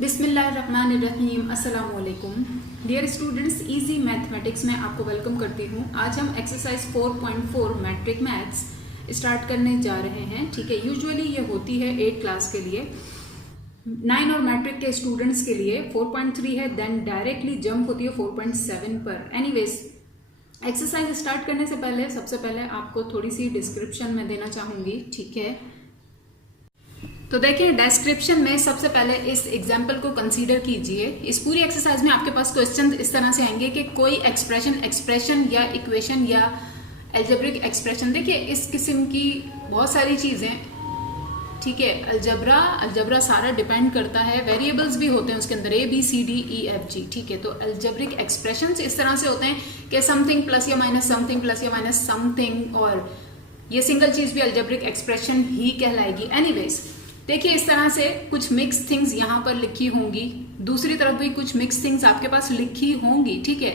बिस्मिल्लाहिर्रहमानिर्रहीम। अस्सलाम वालेकुम डियर स्टूडेंट्स, इजी मैथमेटिक्स में आपको वेलकम करती हूँ। आज हम एक्सरसाइज 4.4 मैट्रिक मैथ्स स्टार्ट करने जा रहे हैं। ठीक है, यूजुअली ये होती है 8 क्लास के लिए, 9 और मैट्रिक के स्टूडेंट्स के लिए 4.3 है, देन डायरेक्टली जंप होती है 4.7 पर। एनीवेज, एक्सरसाइज स्टार्ट करने से पहले सबसे पहले आपको थोड़ी सी डिस्क्रिप्शन में देना चाहूँगी। ठीक है, तो देखिए डिस्क्रिप्शन में सबसे पहले इस एग्जाम्पल को कंसीडर कीजिए। इस पूरी एक्सरसाइज में आपके पास क्वेश्चन इस तरह से आएंगे कि कोई एक्सप्रेशन या इक्वेशन या अलजेब्रिक एक्सप्रेशन, देखिए इस किस्म की बहुत सारी चीज़ें। ठीक है, अलजबरा सारा डिपेंड करता है, वेरिएबल्स भी होते हैं उसके अंदर ABCDEFG। ठीक है, तो अलजेब्रिक एक्सप्रेशंस इस तरह से होते हैं कि समथिंग प्लस या माइनस समथिंग प्लस या माइनस समथिंग, और ये सिंगल चीज़ भी अलजेब्रिक एक्सप्रेशन ही कहलाएगी। एनीवेज, देखिए इस तरह से कुछ मिक्स थिंग्स यहाँ पर लिखी होंगी, दूसरी तरफ भी कुछ मिक्स थिंग्स आपके पास लिखी होंगी। ठीक है,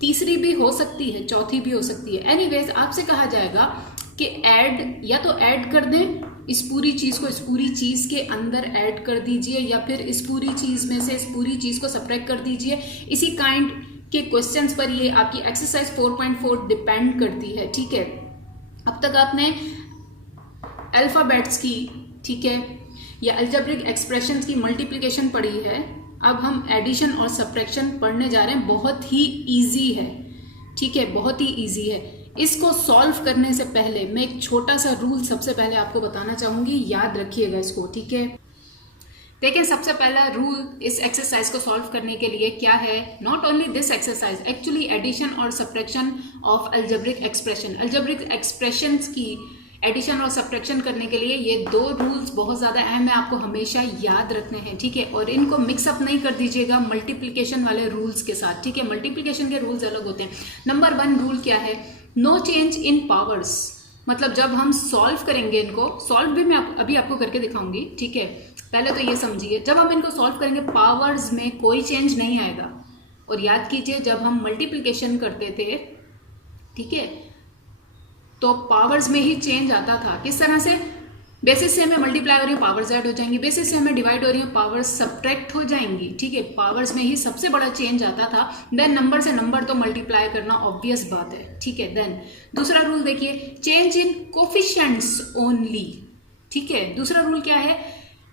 तीसरी भी हो सकती है, चौथी भी हो सकती है। एनीवेज, आपसे कहा जाएगा कि ऐड, या तो ऐड कर दें इस पूरी चीज को, इस पूरी चीज के अंदर ऐड कर दीजिए, या फिर इस पूरी चीज में से इस पूरी चीज को सब्ट्रैक्ट कर दीजिए। इसी काइंड के क्वेश्चंस पर ये आपकी एक्सरसाइज 4.4 डिपेंड करती है। ठीक है, अब तक आपने अल्फाबेट्स की, ठीक है, या अलजेब्रिक एक्सप्रेशंस की मल्टीप्लिकेशन पढ़ी है। अब हम एडिशन और सब्ट्रैक्शन पढ़ने जा रहे हैं। बहुत ही इजी है, ठीक है, बहुत ही इजी है। इसको सॉल्व करने से पहले मैं एक छोटा सा रूल सबसे पहले आपको बताना चाहूंगी, याद रखिएगा इसको। ठीक है, देखिए सबसे पहला रूल इस एक्सरसाइज को सॉल्व करने के लिए क्या है, not only this exercise, actually addition और subtraction of algebraic expression, algebraic expressions की एडिशन और सब्ट्रैक्शन करने के लिए ये दो रूल्स बहुत ज़्यादा अहम है, आपको हमेशा याद रखने हैं। ठीक है, और इनको मिक्सअप नहीं कर दीजिएगा मल्टीप्लिकेशन वाले रूल्स के साथ। ठीक है, मल्टीप्लिकेशन के रूल्स अलग होते हैं। नंबर 1 रूल क्या है, नो चेंज इन पावर्स। मतलब जब हम सॉल्व करेंगे, इनको सॉल्व भी मैं अभी आपको करके दिखाऊंगी। ठीक है, पहले तो ये समझिए, जब हम इनको सॉल्व करेंगे पावर्स में कोई चेंज नहीं आएगा। और याद कीजिए जब हम मल्टीप्लिकेशन करते थे, ठीक है, तो पावर्स में ही चेंज आता था। किस तरह से, बेसिस से हमें मल्टीप्लाई हो रही है पावर्स ऐड हो जाएंगी, बेसिस से हमें डिवाइड हो रही है पावर्स सब्ट्रैक्ट हो जाएंगी। ठीक है, पावर्स में ही सबसे बड़ा चेंज आता था। देन नंबर से नंबर तो मल्टीप्लाई करना ऑब्वियस बात है। ठीक है, देन दूसरा रूल देखिए, चेंज इन कोफिशिएंट्स ओनली। ठीक है, दूसरा रूल क्या है,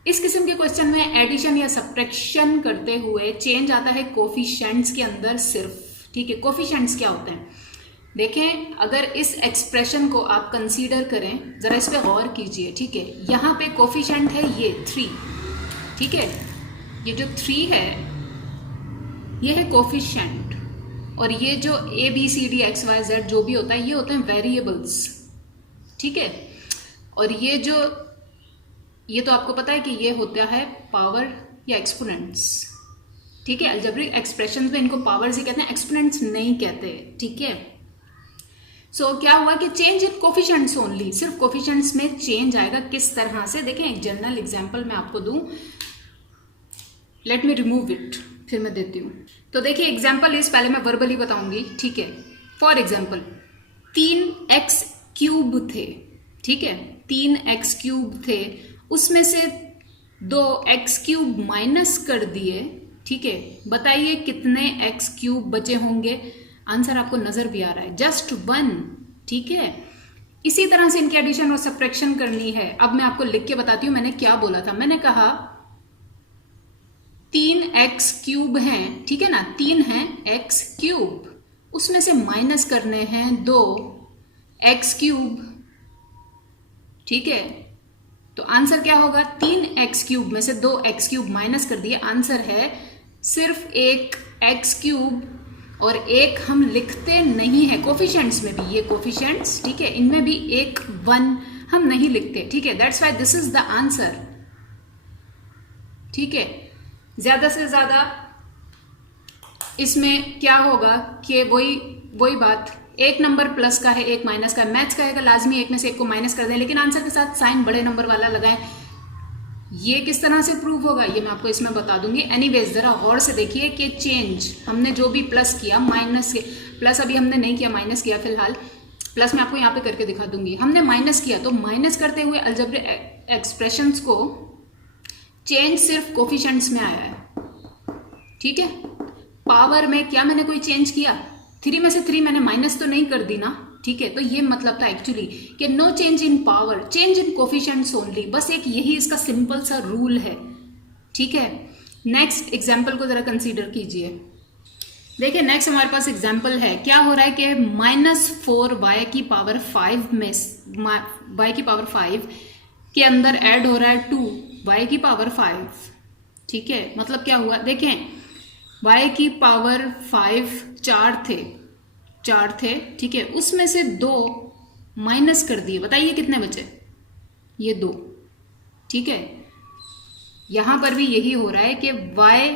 इस किस्म के क्वेश्चन में एडिशन या सब्ट्रैक्शन करते हुए चेंज आता है कोफिशिएंट्स के अंदर सिर्फ। ठीक है, कोफिशिएंट्स क्या होते हैं, देखें अगर इस एक्सप्रेशन को आप कंसीडर करें, जरा इस पे गौर कीजिए। ठीक है, यहाँ पे कोफिशिएंट है ये 3। ठीक है, ये जो 3 है ये है कोफिशिएंट, और ये जो ABCDXYZ जो भी होता है ये होते हैं वेरिएबल्स। ठीक है, और ये तो आपको पता है कि ये होता है पावर या एक्सपोनेंट्स। ठीक है, अलजेब्रिक एक्सप्रेशंस में इनको पावर्स ही कहते हैं, एक्सपोनेंट्स नहीं कहते। ठीक है, सो क्या हुआ कि चेंज इन कोफिशिएंट्स ओनली, सिर्फ कोफिशिएंट्स में चेंज आएगा। किस तरह से, देखें एक जनरल एग्जांपल मैं आपको दूं, लेट मी रिमूव इट, फिर मैं देती हूं। तो देखिए एग्जांपल इस पहले मैं वर्बली बताऊंगी। ठीक है, फॉर एग्जांपल 3x³ थे। ठीक है, 3x³ थे, उसमें से 2x³ माइनस कर दिए। ठीक है, बताइए कितने x³ बचे होंगे। आंसर आपको नजर भी आ रहा है, जस्ट 1। ठीक है, इसी तरह से इनकी एडिशन और सब्ट्रैक्शन करनी है। अब मैं आपको लिख के बताती हूं मैंने क्या बोला था। मैंने कहा 3x³ हैं, ठीक है ना, 3 हैं x³, उसमें से माइनस करने हैं 2x³। ठीक है, तो आंसर क्या होगा, 3x³ में से 2x³ माइनस कर दिए, आंसर है सिर्फ एक x³, और एक हम लिखते नहीं है कोफिशिएंट्स में भी, ये कोफिशिएंट्स, ठीक है, इनमें भी एक 1 हम नहीं लिखते। ठीक है, that's why this is the answer. ठीक है, ज्यादा से ज्यादा इसमें क्या होगा कि वही बात, एक नंबर प्लस का है एक माइनस का, मैथ्स का है लाजमी एक में से एक को माइनस कर दें, लेकिन आंसर के साथ साइन बड़े नंबर वाला लगाएं। ये किस तरह से प्रूव होगा ये मैं आपको इसमें बता दूंगी। एनीवेज, जरा गौर से देखिए कि चेंज हमने जो भी प्लस किया, माइनस के प्लस अभी हमने नहीं किया, माइनस किया फिलहाल, प्लस मैं आपको यहाँ पे करके दिखा दूंगी। हमने माइनस किया, तो माइनस करते हुए अलजेब्रिक एक्सप्रेशंस को चेंज सिर्फ कोफिशिएंट्स में आया है। ठीक है, पावर में क्या मैंने कोई चेंज किया, 3 में से 3 मैंने माइनस तो नहीं कर दी ना, ठीक है। तो ये मतलब था एक्चुअली कि no change in power, change in coefficients only, बस एक यही इसका सिंपल सा रूल है, ठीक है। नेक्स्ट एग्जाम्पल को जरा कंसीडर कीजिए। देखिए नेक्स्ट हमारे पास एग्जाम्पल है, क्या हो रहा है कि -4y की पावर 5 में y की पावर 5 के अंदर ऐड हो रहा है 2y की पावर 5, ठीक है। मतलब क्या हुआ, देखें y की पावर 5 4 थे, ठीक है, उसमें से 2 माइनस कर दिए, बताइए कितने बचे, ये 2, ठीक है। यहां पर भी यही हो रहा है कि y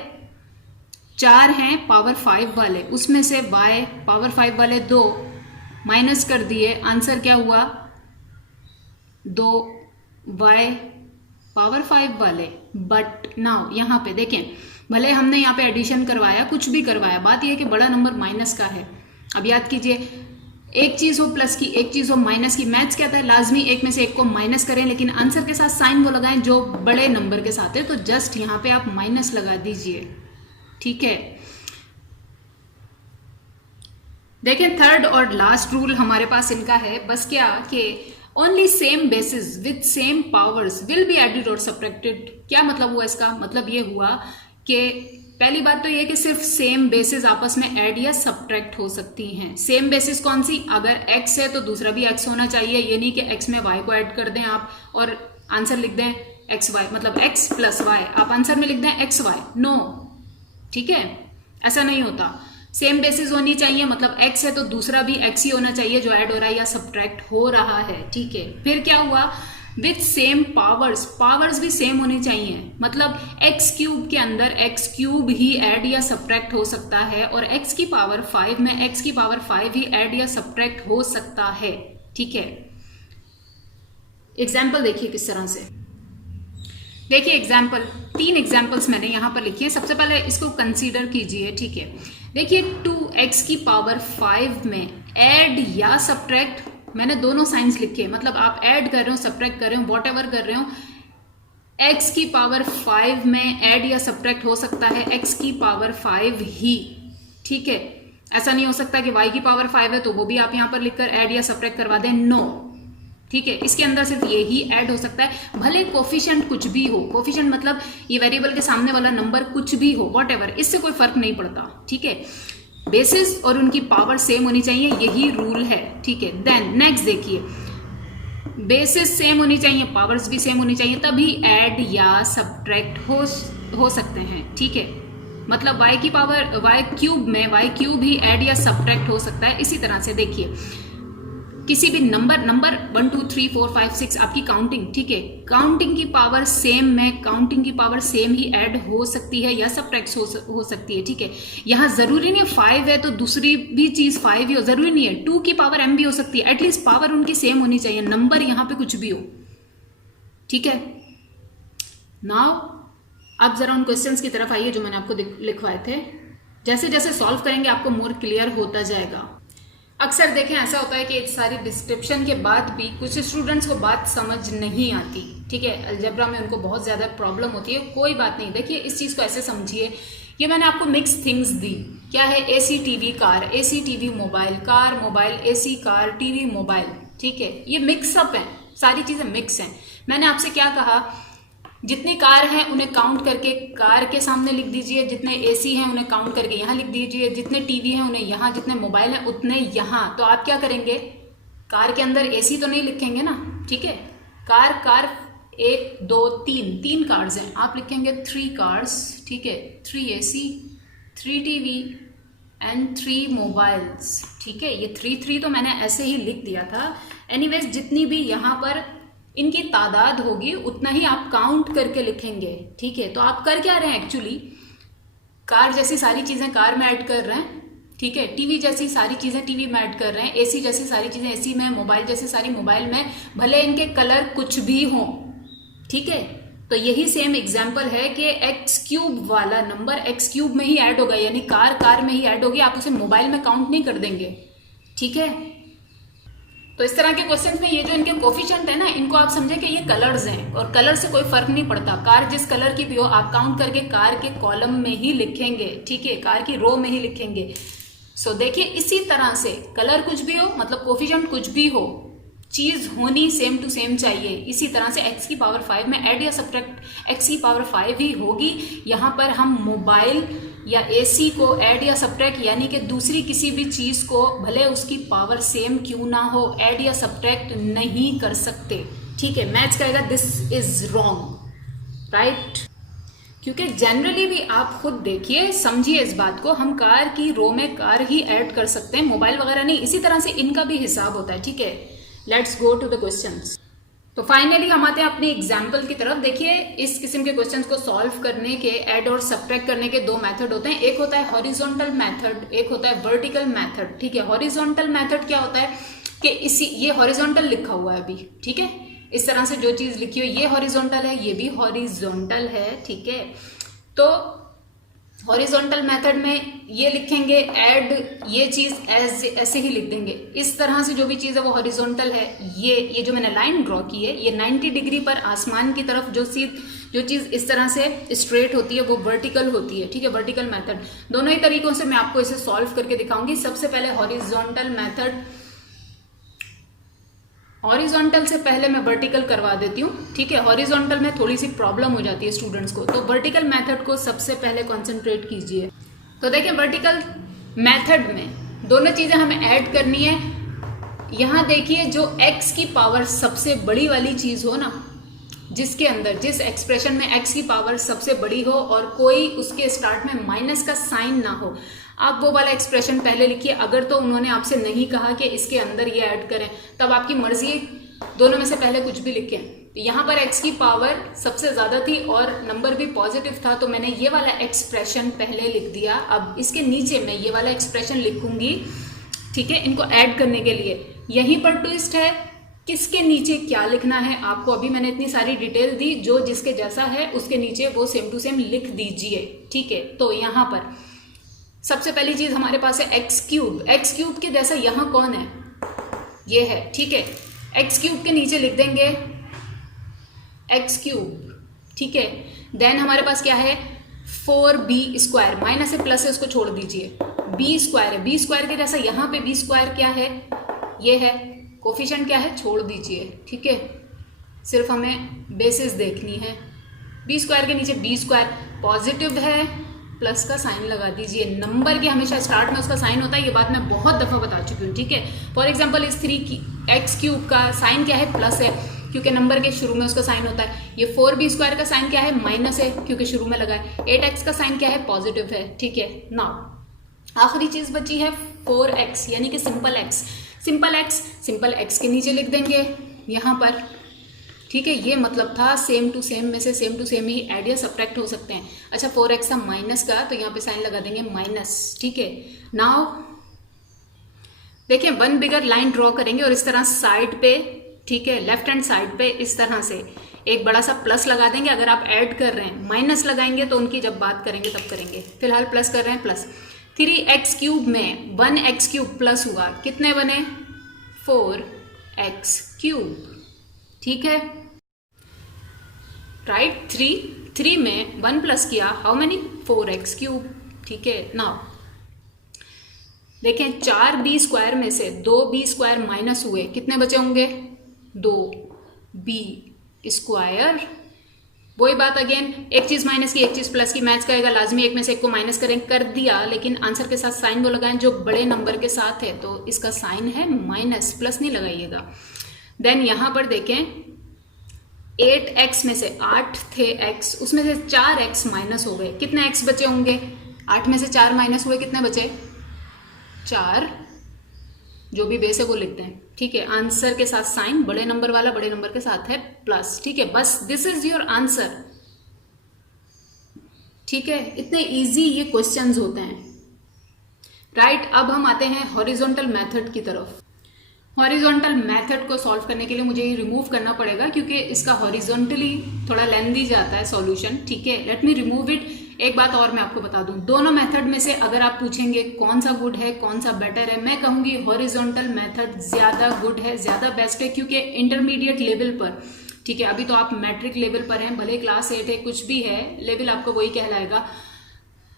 4 हैं पावर 5 वाले, उसमें से y पावर 5 वाले 2 माइनस कर दिए, आंसर क्या हुआ 2y पावर 5 वाले। बट नाउ यहाँ पे देखें, भले हमने यहाँ पे एडिशन करवाया, कुछ भी करवाया, बात यह है कि बड़ा नंबर माइनस का है। अब याद कीजिए, एक चीज हो प्लस की, एक चीज हो माइनस की, मैथ्स कहता है लाजमी एक में से एक को माइनस करें, लेकिन आंसर के साथ साइन वो लगाएं जो बड़े नंबर के साथ है, तो जस्ट यहाँ पे आप माइनस लगा दीजिए, ठीक है। देखें थर्ड और लास्ट रूल हमारे पास इनका है, बस क्या कि only same basis with same powers will be added और सब्ट्रैक्टेड। क्या मतलब हुआ इसका, मतलब ये हुआ कि पहली बात तो ये कि सिर्फ सेम बेसिस आपस में ऐड या सब्ट्रैक्ट हो सकती हैं। सेम बेसिस कौन सी, अगर x है तो दूसरा भी x होना चाहिए, ये नहीं कि x में y को ऐड कर दें आप और आंसर लिख दें xy, मतलब x प्लस y, आप आंसर में लिख दें xy, नो, ठीक है, ऐसा नहीं होता। सेम बेसिस होनी चाहिए, मतलब x है तो दूसरा भी x ही होना चाहिए जो ऐड हो रहा है या सब्ट्रैक्ट हो रहा है, ठीक है। फिर क्या हुआ, विथ सेम पावर्स, पावर्स भी सेम होनी चाहिए, मतलब x क्यूब के अंदर x क्यूब ही ऐड या सब्ट्रैक्ट हो सकता है और x की पावर 5 में x की पावर 5 ही ऐड या सब्ट्रैक्ट हो सकता है, ठीक है। एग्जाम्पल देखिए किस तरह से, देखिए एग्जाम्पल, 3 एग्जाम्पल्स मैंने यहां पर लिखी है। सबसे पहले इसको कंसीडर कीजिए, ठीक है। देखिए 2x की पावर 5 में ऐड या सब्ट्रैक्ट, मैंने दोनों साइंस लिखे, मतलब आप ऐड कर रहे हो, सब्ट्रैक्ट कर रहे हो, वॉटएवर कर रहे हो, x की पावर 5 में ऐड या सब्ट्रैक्ट हो सकता है x की पावर 5 ही, ठीक है। ऐसा नहीं हो सकता कि y की पावर 5 है तो वो भी आप यहां पर लिखकर ऐड या सब्ट्रैक्ट करवा दें, नो, ठीक है। इसके अंदर सिर्फ ये ही ऐड हो सकता है, भले कोफिशिएंट कुछ भी हो, कोफिशिएंट मतलब ये वेरिएबल के सामने वाला नंबर कुछ भी हो, वॉटएवर, इससे कोई फर्क नहीं पड़ता, ठीक है। बेसिस और उनकी पावर सेम होनी चाहिए, यही रूल है, ठीक है। देन नेक्स्ट देखिए, बेसिस सेम होनी चाहिए, पावर्स भी सेम होनी चाहिए, तभी ऐड या सब्ट्रैक्ट हो सकते हैं, ठीक है। मतलब y की पावर y क्यूब में y क्यूब ही ऐड या सब्ट्रैक्ट हो सकता है। इसी तरह से देखिए किसी भी नंबर 1 2 3 4 5 6 आपकी काउंटिंग, ठीक है, काउंटिंग की पावर सेम में काउंटिंग की पावर सेम ही ऐड हो सकती है या सब्ट्रैक्ट हो सकती है, ठीक है। यहाँ जरूरी नहीं है 5 है तो दूसरी भी चीज 5 ही हो, जरूरी नहीं है, 2 की पावर m भी हो सकती है, एटलीस्ट पावर उनकी सेम होनी चाहिए, नंबर यहाँ पे कुछ भी हो, ठीक है। नाउ अब जरा उन क्वेश्चंस की तरफ आइए जो मैंने आपको लिखवाए थे। जैसे जैसे सॉल्व करेंगे आपको मोर क्लियर होता जाएगा। अक्सर देखें ऐसा होता है कि सारी डिस्क्रिप्शन के बाद भी कुछ स्टूडेंट्स को बात समझ नहीं आती, ठीक है, अलजेब्रा में उनको बहुत ज़्यादा प्रॉब्लम होती है, कोई बात नहीं। देखिए इस चीज़ को ऐसे समझिए, ये मैंने आपको मिक्स थिंग्स दी, क्या है, AC TV car, AC TV mobile, car mobile, AC car, TV mobile, ठीक है, ये मिक्सअप है, सारी चीज़ें मिक्स हैं। मैंने आपसे क्या कहा, जितनी कार हैं उन्हें काउंट करके कार के सामने लिख दीजिए, जितने AC हैं उन्हें काउंट करके यहाँ लिख दीजिए, जितने TV हैं उन्हें यहाँ, जितने मोबाइल हैं उतने यहाँ। तो आप क्या करेंगे, कार के अंदर AC तो नहीं लिखेंगे ना, ठीक है, कार 1 2 3 कार्स हैं, आप लिखेंगे 3 कार्स, ठीक है, 3 AC 3 TV एंड 3 मोबाइल्स, ठीक है। ये 3 तो मैंने ऐसे ही लिख दिया था। एनीवेज जितनी भी यहाँ पर इनकी तादाद होगी उतना ही आप काउंट करके लिखेंगे, ठीक है। तो आप कर क्या रहे हैं, एक्चुअली कार जैसी सारी चीजें कार में ऐड कर रहे हैं, ठीक है, टीवी जैसी सारी चीजें टीवी में ऐड कर रहे हैं, AC जैसी सारी चीजें AC में, मोबाइल जैसी सारी मोबाइल में, भले इनके कलर कुछ भी हों, ठीक है। तो यही सेम एग्जाम्पल है कि x क्यूब वाला नंबर x क्यूब में ही ऐड होगा, यानी कार में ही ऐड होगी, आप उसे मोबाइल में काउंट नहीं कर देंगे, ठीक है। तो इस तरह के क्वेश्चन में ये जो इनके कोफिशिएंट है ना, इनको आप समझे कि ये कलर्स हैं और कलर से कोई फर्क नहीं पड़ता। कार जिस कलर की भी हो आप काउंट करके कार के कॉलम में ही लिखेंगे, ठीक है, कार की रो में ही लिखेंगे। सो देखिए इसी तरह से कलर कुछ भी हो, मतलब कोफिशिएंट कुछ भी हो, चीज होनी सेम टू सेम चाहिए। इसी तरह से x की पावर 5 में ऐड या सब्ट्रैक्ट x की पावर 5 ही होगी। यहाँ पर हम मोबाइल या AC को ऐड या सब्ट्रैक्ट यानी कि दूसरी किसी भी चीज को भले उसकी पावर सेम क्यों ना हो ऐड या सब्ट्रैक्ट नहीं कर सकते, ठीक है। मैथ्स कहेगा दिस इज रॉन्ग, राइट। क्योंकि जनरली भी आप खुद देखिए, समझिए इस बात को, हम कार की रो में कार ही ऐड कर सकते हैं, मोबाइल वगैरह नहीं। इसी तरह से इनका भी हिसाब होता है, ठीक है। Let's go to the questions. तो फाइनली हम आते हैं अपनी एग्जाम्पल की तरफ। देखिए इस किस्म के क्वेश्चंस को सॉल्व करने के, ऐड और सब्ट्रैक्ट करने के दो मेथड होते हैं। एक होता है हॉरिजॉन्टल मेथड, एक होता है वर्टिकल मेथड, ठीक है। हॉरिजॉन्टल मेथड क्या होता है कि ये हॉरिजॉन्टल लिखा हुआ है अभी, ठीक है। इस तरह से जो चीज लिखी हुई ये हॉरिजॉन्टल है, ये भी हॉरिजॉन्टल है, ठीक है। तो हॉरिजॉन्टल मेथड में ये लिखेंगे ऐड, ये चीज ऐसे ही लिख देंगे। इस तरह से जो भी चीज है वो हॉरिजॉन्टल है। ये जो मैंने लाइन ड्रॉ की है ये 90 डिग्री पर आसमान की तरफ जो चीज इस तरह से स्ट्रेट होती है वो वर्टिकल होती है, ठीक है। वर्टिकल मेथड दोनों ही तरीकों से मैं आपको इसे सॉल्व करके दिखाऊंगी। सबसे पहले हॉरिजॉन्टल मेथड, हॉरिजॉन्टल से पहले मैं वर्टिकल करवा देती हूँ, ठीक है। हॉरिजॉन्टल में थोड़ी सी प्रॉब्लम हो जाती है स्टूडेंट्स को, तो वर्टिकल मेथड को सबसे पहले कंसंट्रेट कीजिए। तो देखिए वर्टिकल मेथड में दोनों चीजें हमें ऐड करनी है। यहाँ देखिए जो x की पावर सबसे बड़ी वाली चीज हो ना, जिसके अंदर जिस एक्सप्रेशन में x की पावर सबसे बड़ी हो और कोई उसके स्टार्ट में माइनस का साइन ना हो, आप वो वाला एक्सप्रेशन पहले लिखिए। अगर तो उन्होंने आपसे नहीं कहा कि इसके अंदर ये ऐड करें, तब आपकी मर्जी, दोनों में से पहले कुछ भी लिखें। तो यहाँ पर x की पावर सबसे ज्यादा थी और नंबर भी पॉजिटिव था, तो मैंने ये वाला एक्सप्रेशन पहले लिख दिया। अब इसके नीचे मैं ये वाला एक्सप्रेशन लिखूंगी, ठीक है, इनको ऐड करने के लिए। यहीं पर ट्विस्ट है, किसके नीचे क्या लिखना है आपको अभी मैंने इतनी सारी डिटेल दी, जो जिसके जैसा है उसके नीचे वो सेम टू सेम लिख दीजिए, ठीक है। तो यहाँ पर सबसे पहली चीज हमारे पास है एक्स क्यूब। एक्स क्यूब के जैसा यहाँ कौन है, ये है, ठीक है। एक्स क्यूब के नीचे लिख देंगे एक्स क्यूब, ठीक है। देन हमारे पास क्या है 4b स्क्वायर, माइनस से प्लस है उसको छोड़ दीजिए, b स्क्वायर है। b स्क्वायर के जैसा यहाँ पे b स्क्वायर क्या है, ये है। कोफिशिएंट क्या है छोड़ दीजिए, ठीक है, सिर्फ हमें बेसिस देखनी है। b स्क्वायर के नीचे b स्क्वायर पॉजिटिव है, प्लस का साइन लगा दीजिए। नंबर के हमेशा स्टार्ट में उसका साइन होता है, ये बात मैं बहुत दफा बता चुकी हूँ, ठीक है। फॉर एग्जांपल इस 3x क्यूब का साइन क्या है, प्लस है, क्योंकि नंबर के शुरू में उसका साइन होता है। ये 4b स्क्वायर का साइन क्या है, माइनस है, क्योंकि शुरू में लगा है। 8x का साइन क्या है, पॉजिटिव है, ठीक है। नाउ आखिरी चीज बची है 4x यानी कि सिंपल x। सिंपल x के नीचे लिख देंगे यहाँ पर, ठीक है। ये मतलब था सेम टू सेम में से सेम टू सेम ही ऐड या सब्ट्रैक्ट हो सकते हैं। अच्छा 4x था माइनस का, तो यहाँ पे साइन लगा देंगे माइनस, ठीक है। नाउ देखिए वन बिगर लाइन ड्रॉ करेंगे और इस तरह साइड पे, ठीक है, लेफ्ट हैंड साइड पे इस तरह से एक बड़ा सा प्लस लगा देंगे। अगर आप ऐड कर रहे हैं, माइनस लगाएंगे तो उनकी जब बात करेंगे तब करेंगे, फिलहाल प्लस कर रहे हैं। प्लस 3x क्यूब में 1x क्यूब प्लस हुआ, कितने बने 4x क्यूब, ठीक है, राइट। 3 में 1 प्लस किया, हाउ मेनी 4x क्यूब, ठीक है। नाउ देखें 4b स्क्वायर में से 2b स्क्वायर माइनस हुए, कितने बचे होंगे 2b स्क्वायर। वही बात अगेन, एक चीज माइनस की एक चीज प्लस की, मैच करेगा लाजमी एक में से एक को माइनस करें, कर दिया, लेकिन आंसर के साथ साइन वो लगाएं जो बड़े नंबर के साथ है, तो इसका साइन है माइनस, प्लस नहीं लगाइएगा। देन यहां पर देखें 8x में से 8 थे x, उसमें से 4x माइनस हो गए, कितने x बचे होंगे, 8 में से 4 माइनस हुए, कितने बचे 4, जो भी बेस है वो लिखते हैं, ठीक है। आंसर के साथ साइन बड़े नंबर वाला बड़े नंबर के साथ है प्लस, ठीक है। बस दिस इज योर आंसर, ठीक है। इतने इजी ये क्वेश्चंस होते हैं, राइट। अब हम आते हैं हॉरिजॉन्टल मेथड की तरफ। हॉरिजॉन्टल मेथड को सॉल्व करने के लिए मुझे ये रिमूव करना पड़ेगा, क्योंकि इसका हॉरिजॉन्टली थोड़ा लेंथी जाता है सॉल्यूशन, ठीक है। Let me remove it. एक बात और मैं आपको बता दूं, दोनों मेथड में से अगर आप पूछेंगे कौन सा गुड है कौन सा बेटर है, मैं कहूंगी हॉरिजॉन्टल मेथड ज्यादा गुड है, ज्यादा बेस्ट है, क्योंकि इंटरमीडिएट लेवल पर, ठीक है, अभी तो आप मैट्रिक लेवल पर हैं, भले क्लास 8 है, कुछ भी है, लेवल आपको वही कहलाएगा।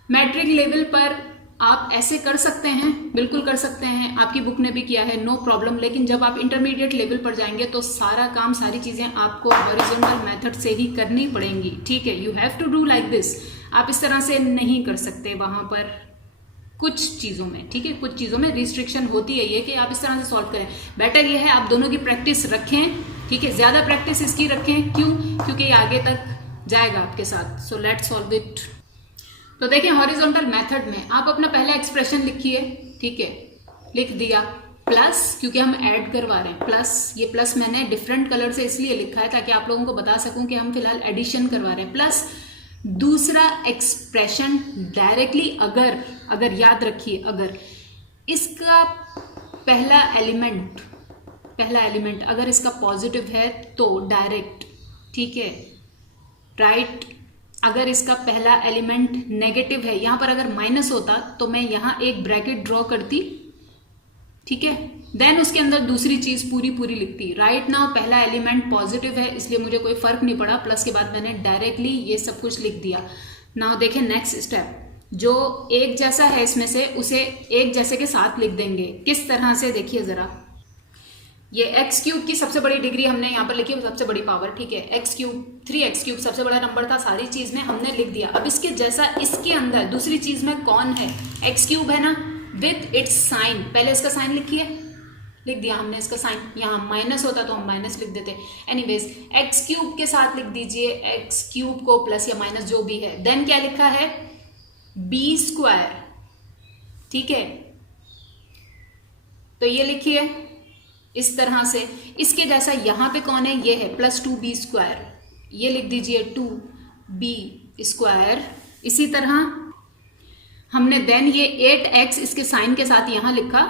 मैट्रिक लेवल पर आप ऐसे कर सकते हैं, बिल्कुल कर सकते हैं, आपकी बुक ने भी किया है, नो प्रॉब्लम। लेकिन जब आप इंटरमीडिएट लेवल पर जाएंगे तो सारा काम, सारी चीजें आपको हॉरिजॉन्टल मेथड से ही करनी पड़ेंगी, ठीक है। You have to do like this. आप इस तरह से नहीं कर सकते वहां पर कुछ चीजों में, ठीक है, कुछ चीजों में रिस्ट्रिक्शन होती है ये कि आप इस तरह से सॉल्व करें। बेटर ये है आप दोनों की प्रैक्टिस रखें, ठीक है, ज्यादा प्रैक्टिस इसकी रखें। क्यों? क्योंकि ये आगे तक जाएगा आपके साथ। So let's solve it. तो देखिए हॉरिजॉन्टल मेथड में आप अपना पहला एक्सप्रेशन लिखिए, ठीक है, लिख दिया प्लस, क्योंकि हम ऐड करवा रहे हैं प्लस, ये प्लस मैंने डिफरेंट कलर से इसलिए लिखा है ताकि आप लोगों को बता सकूं कि हम फिलहाल एडिशन करवा रहे हैं। प्लस दूसरा एक्सप्रेशन डायरेक्टली, अगर याद रखिए, अगर इसका पहला एलिमेंट अगर इसका पॉजिटिव है तो डायरेक्ट, ठीक है, राइट। अगर इसका पहला एलिमेंट नेगेटिव है, यहां पर अगर माइनस होता तो मैं यहां एक ब्रैकेट ड्रॉ करती, ठीक है, देन उसके अंदर दूसरी चीज पूरी लिखती। राइट नाउ पहला एलिमेंट पॉजिटिव है, इसलिए मुझे कोई फर्क नहीं पड़ा, प्लस के बाद मैंने डायरेक्टली ये सब कुछ लिख दिया। नाउ देखें नेक्स्ट स्टेप, जो एक जैसा है इसमें से उसे एक जैसे के साथ लिख देंगे। किस तरह से, देखिए जरा, ये एक्स क्यूब की सबसे बड़ी डिग्री हमने यहाँ पर लिखी, सबसे बड़ी पावर, ठीक है, एक्स क्यूब 3x क्यूब सबसे बड़ा नंबर था, सारी चीज में हमने लिख दिया। अब इसके जैसा इसके अंदर दूसरी चीज में कौन है, एक्स क्यूब है ना, विथ इट्स साइन, पहले इसका साइन लिखिए, लिख दिया हमने इसका साइन, यहाँ माइनस होता तो हम माइनस लिख देते। एनीवेज एक्स क्यूब के साथ लिख दीजिए एक्स क्यूब को प्लस या माइनस जो भी है, देन क्या लिखा है, बी स्क्वायर, ठीक है, तो ये लिखिए इस तरह से। इसके जैसा यहां पे कौन है, ये है प्लस 2b स्क्वायर, ये लिख दीजिए 2b स्क्वायर। इसी तरह हमने देन ये 8x इसके साइन के साथ यहां लिखा,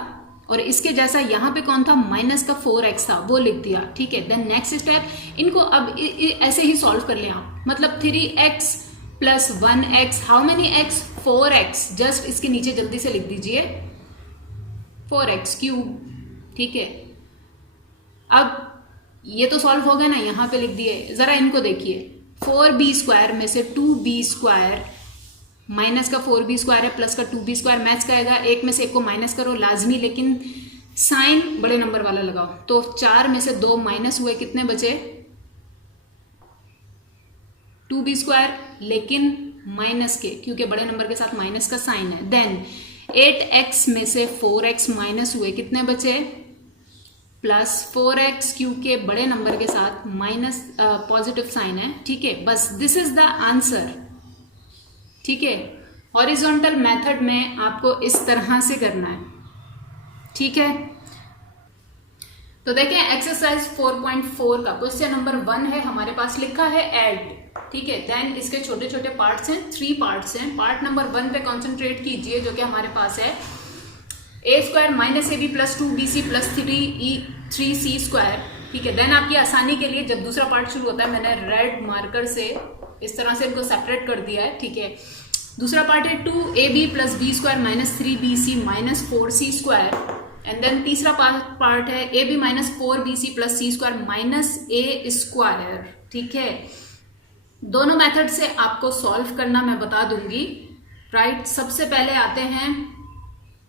और इसके जैसा यहां पे कौन था, माइनस का 4x था, वो लिख दिया, ठीक है। देन नेक्स्ट स्टेप, इनको अब ऐसे ही सॉल्व कर लिया, मतलब 3x plus 1x, how many x, 4x, just इसके नीचे जल्दी से लिख दीजिए 4x क्यूब, ठीक है। अब ये तो सॉल्व हो गया ना, यहां पे लिख दिए, जरा इनको देखिए, 4b स्क्वायर में से 2b स्क्वायर, माइनस का 4b स्क्वायर है, प्लस का 2b स्क्वायर, मैच का आएगा, एक में से एक को माइनस करो लाजमी, लेकिन साइन बड़े नंबर वाला लगाओ। तो 4 में से 2 माइनस हुए, कितने बचे, 2b स्क्वायर, लेकिन माइनस के, क्योंकि बड़े नंबर के साथ माइनस का साइन है। देन 8x में से 4x माइनस हुए, कितने बचे, प्लस 4x, क्योंकि बड़े नंबर के साथ माइनस पॉजिटिव साइन है, ठीक है। बस दिस इज द आंसर, ठीक है। हॉरिजॉन्टल मेथड में आपको इस तरह से करना है, ठीक है। तो देखें एक्सरसाइज 4.4 का क्वेश्चन नंबर 1 है, हमारे पास लिखा है ऐड, ठीक है। देन इसके छोटे छोटे पार्ट्स हैं, 3 पार्ट्स हैं। पार्ट नंबर 1 पे कॉन्सेंट्रेट कीजिए, जो कि हमारे पास है a square minus ab plus 2bc plus 3c square, ठीक है। देन आपकी आसानी के लिए जब दूसरा पार्ट शुरू होता है, मैंने रेड मार्कर से इस तरह से इनको सेपरेट कर दिया है, ठीक है। दूसरा पार्ट है 2ab plus b square minus 3bc minus 4c square, and then तीसरा पार्ट है ab minus 4bc plus c square minus a square, ठीक है। दोनों मेथड से आपको सॉल्व करना मैं बता दूंगी, राइट। सबसे पहले आते हैं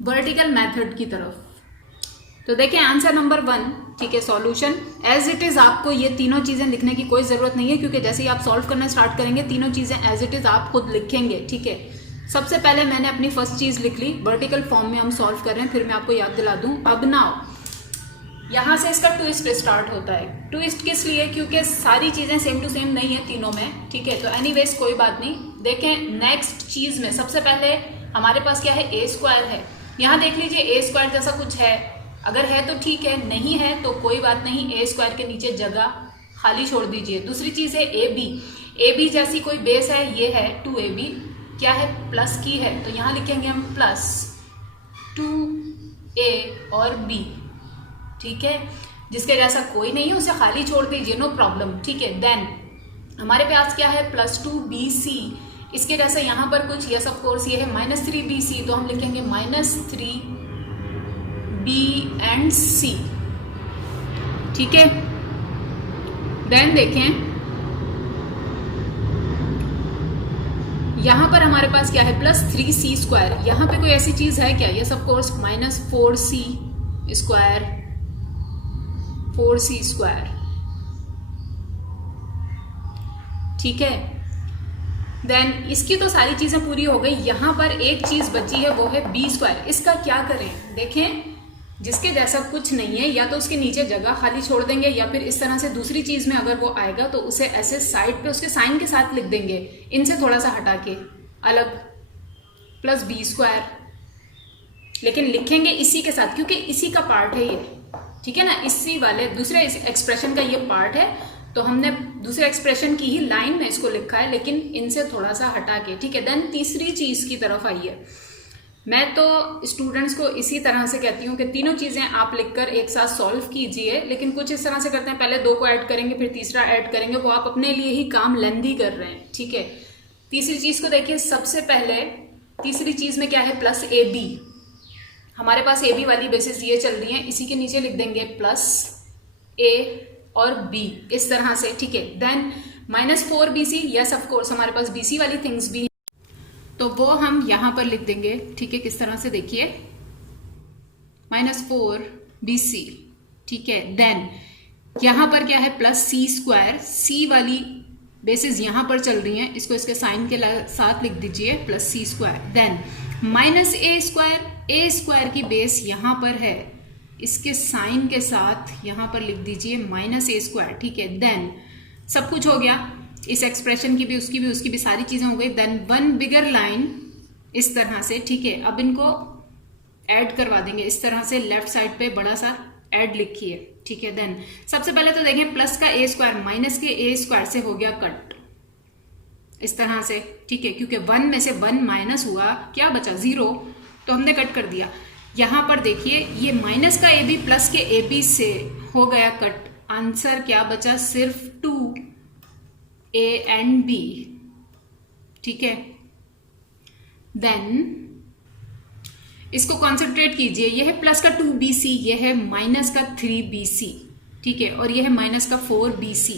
वर्टिकल मेथड की तरफ। तो देखें आंसर नंबर 1, ठीक है, सॉल्यूशन एज इट इज। आपको ये तीनों चीजें लिखने की कोई जरूरत नहीं है, क्योंकि जैसे ही आप सॉल्व करना स्टार्ट करेंगे तीनों चीजें एज इट इज आप खुद लिखेंगे, ठीक है। सबसे पहले मैंने अपनी फर्स्ट चीज लिख ली, वर्टिकल फॉर्म में हम सॉल्व कर रहे हैं, फिर मैं आपको याद दिला दूं। अब नाउ यहां से इसका ट्विस्ट स्टार्ट होता है। ट्विस्ट किस लिए, क्योंकि सारी चीजें सेम टू सेम नहीं है तीनों में, ठीक है। तो एनीवेज कोई बात नहीं। देखें नेक्स्ट चीज में सबसे पहले हमारे पास क्या है, a स्क्वायर है। यहाँ देख लीजिए a स्क्वायर जैसा कुछ है, अगर है तो ठीक है, नहीं है तो कोई बात नहीं, a स्क्वायर के नीचे जगह खाली छोड़ दीजिए। दूसरी चीज है ab जैसी कोई बेस है, ये है 2ab, क्या है, प्लस की है, तो यहाँ लिखेंगे हम प्लस 2a और b, ठीक है। जिसके जैसा कोई नहीं है उसे खाली छोड़ दीजिए, नो प्रॉब्लम, ठीक है। देन हमारे पास क्या है, प्लस 2bc इसके जैसे यहाँ पर कुछ, यस ऑफ कोर्स ये है -3bc, तो हम लिखेंगे -3b एंड c, ठीक है। देन देखें यहां पर हमारे पास क्या है, +3c²। यहां पे कोई ऐसी चीज है क्या, yes of course -4c², 4c², ठीक है। देन इसकी तो सारी चीजें पूरी हो गई, यहां पर एक चीज बची है, वो है b²। इसका क्या करें, देखें जिसके जैसा कुछ नहीं है, या तो उसके नीचे जगह खाली छोड़ देंगे, या फिर इस तरह से दूसरी चीज में अगर वो आएगा तो उसे ऐसे साइड पे उसके साइन के साथ लिख देंगे, इनसे थोड़ा सा हटा के अलग, +b², लेकिन लिखेंगे इसी के साथ क्योंकि इसी का पार्ट है ये, ठीक है ना, इसी वाले दूसरे एक्सप्रेशन का ये पार्ट है, तो हमने दूसरे एक्सप्रेशन की ही लाइन में इसको लिखा है, लेकिन इनसे थोड़ा सा हटा के, ठीक है। देन तीसरी चीज की तरफ आइए। मैं तो स्टूडेंट्स को इसी तरह से कहती हूँ कि तीनों चीजें आप लिखकर एक साथ सॉल्व कीजिए, लेकिन कुछ इस तरह से करते हैं, पहले 2 को ऐड करेंगे फिर तीसरा ऐड करेंगे, वो आप अपने लिए ही काम लेंदी कर रहे हैं, ठीक है। तीसरी चीज को देखिए, सबसे पहले तीसरी चीज में क्या है, +ab। हमारे पास ab वाली बेसिस ये चल रही है, इसी के नीचे लिख देंगे +a और b, इस तरह से, ठीक है। Then -4bc, yes of course हमारे पास bc वाली थिंग्स भी, तो वो हम यहां पर लिख देंगे, ठीक है। किस तरह से देखिए, -4bc, ठीक है। देन यहां पर क्या है, +c², c वाली बेसिस यहां पर चल रही हैं, इसको इसके साइन के साथ लिख दीजिए +c²। देन -a² की बेस यहां पर है, इसके साइन के साथ यहां पर लिख दीजिए -a², ठीक है। देन सब कुछ हो गया, इस एक्सप्रेशन की भी उसकी भी सारी चीजें हो गई। देन 1 बिगर लाइन इस तरह से, ठीक है। अब इनको ऐड करवा देंगे इस तरह से, लेफ्ट साइड पे बड़ा सा ऐड लिखिए, ठीक है। देन सबसे पहले तो देखें प्लस का a² माइनस के a² से हो गया कट, इस तरह से, ठीक है। क्योंकि 1 में से 1 माइनस हुआ, क्या बचा 0, तो हमने कट कर दिया। यहां पर देखिए ये माइनस का ab प्लस के ab से हो गया कट, आंसर क्या बचा, सिर्फ 2a एंड b, ठीक है। देन इसको कॉन्सेंट्रेट कीजिए, यह है प्लस का 2bc, यह है माइनस का 3bc, ठीक है, और यह है माइनस का 4bc।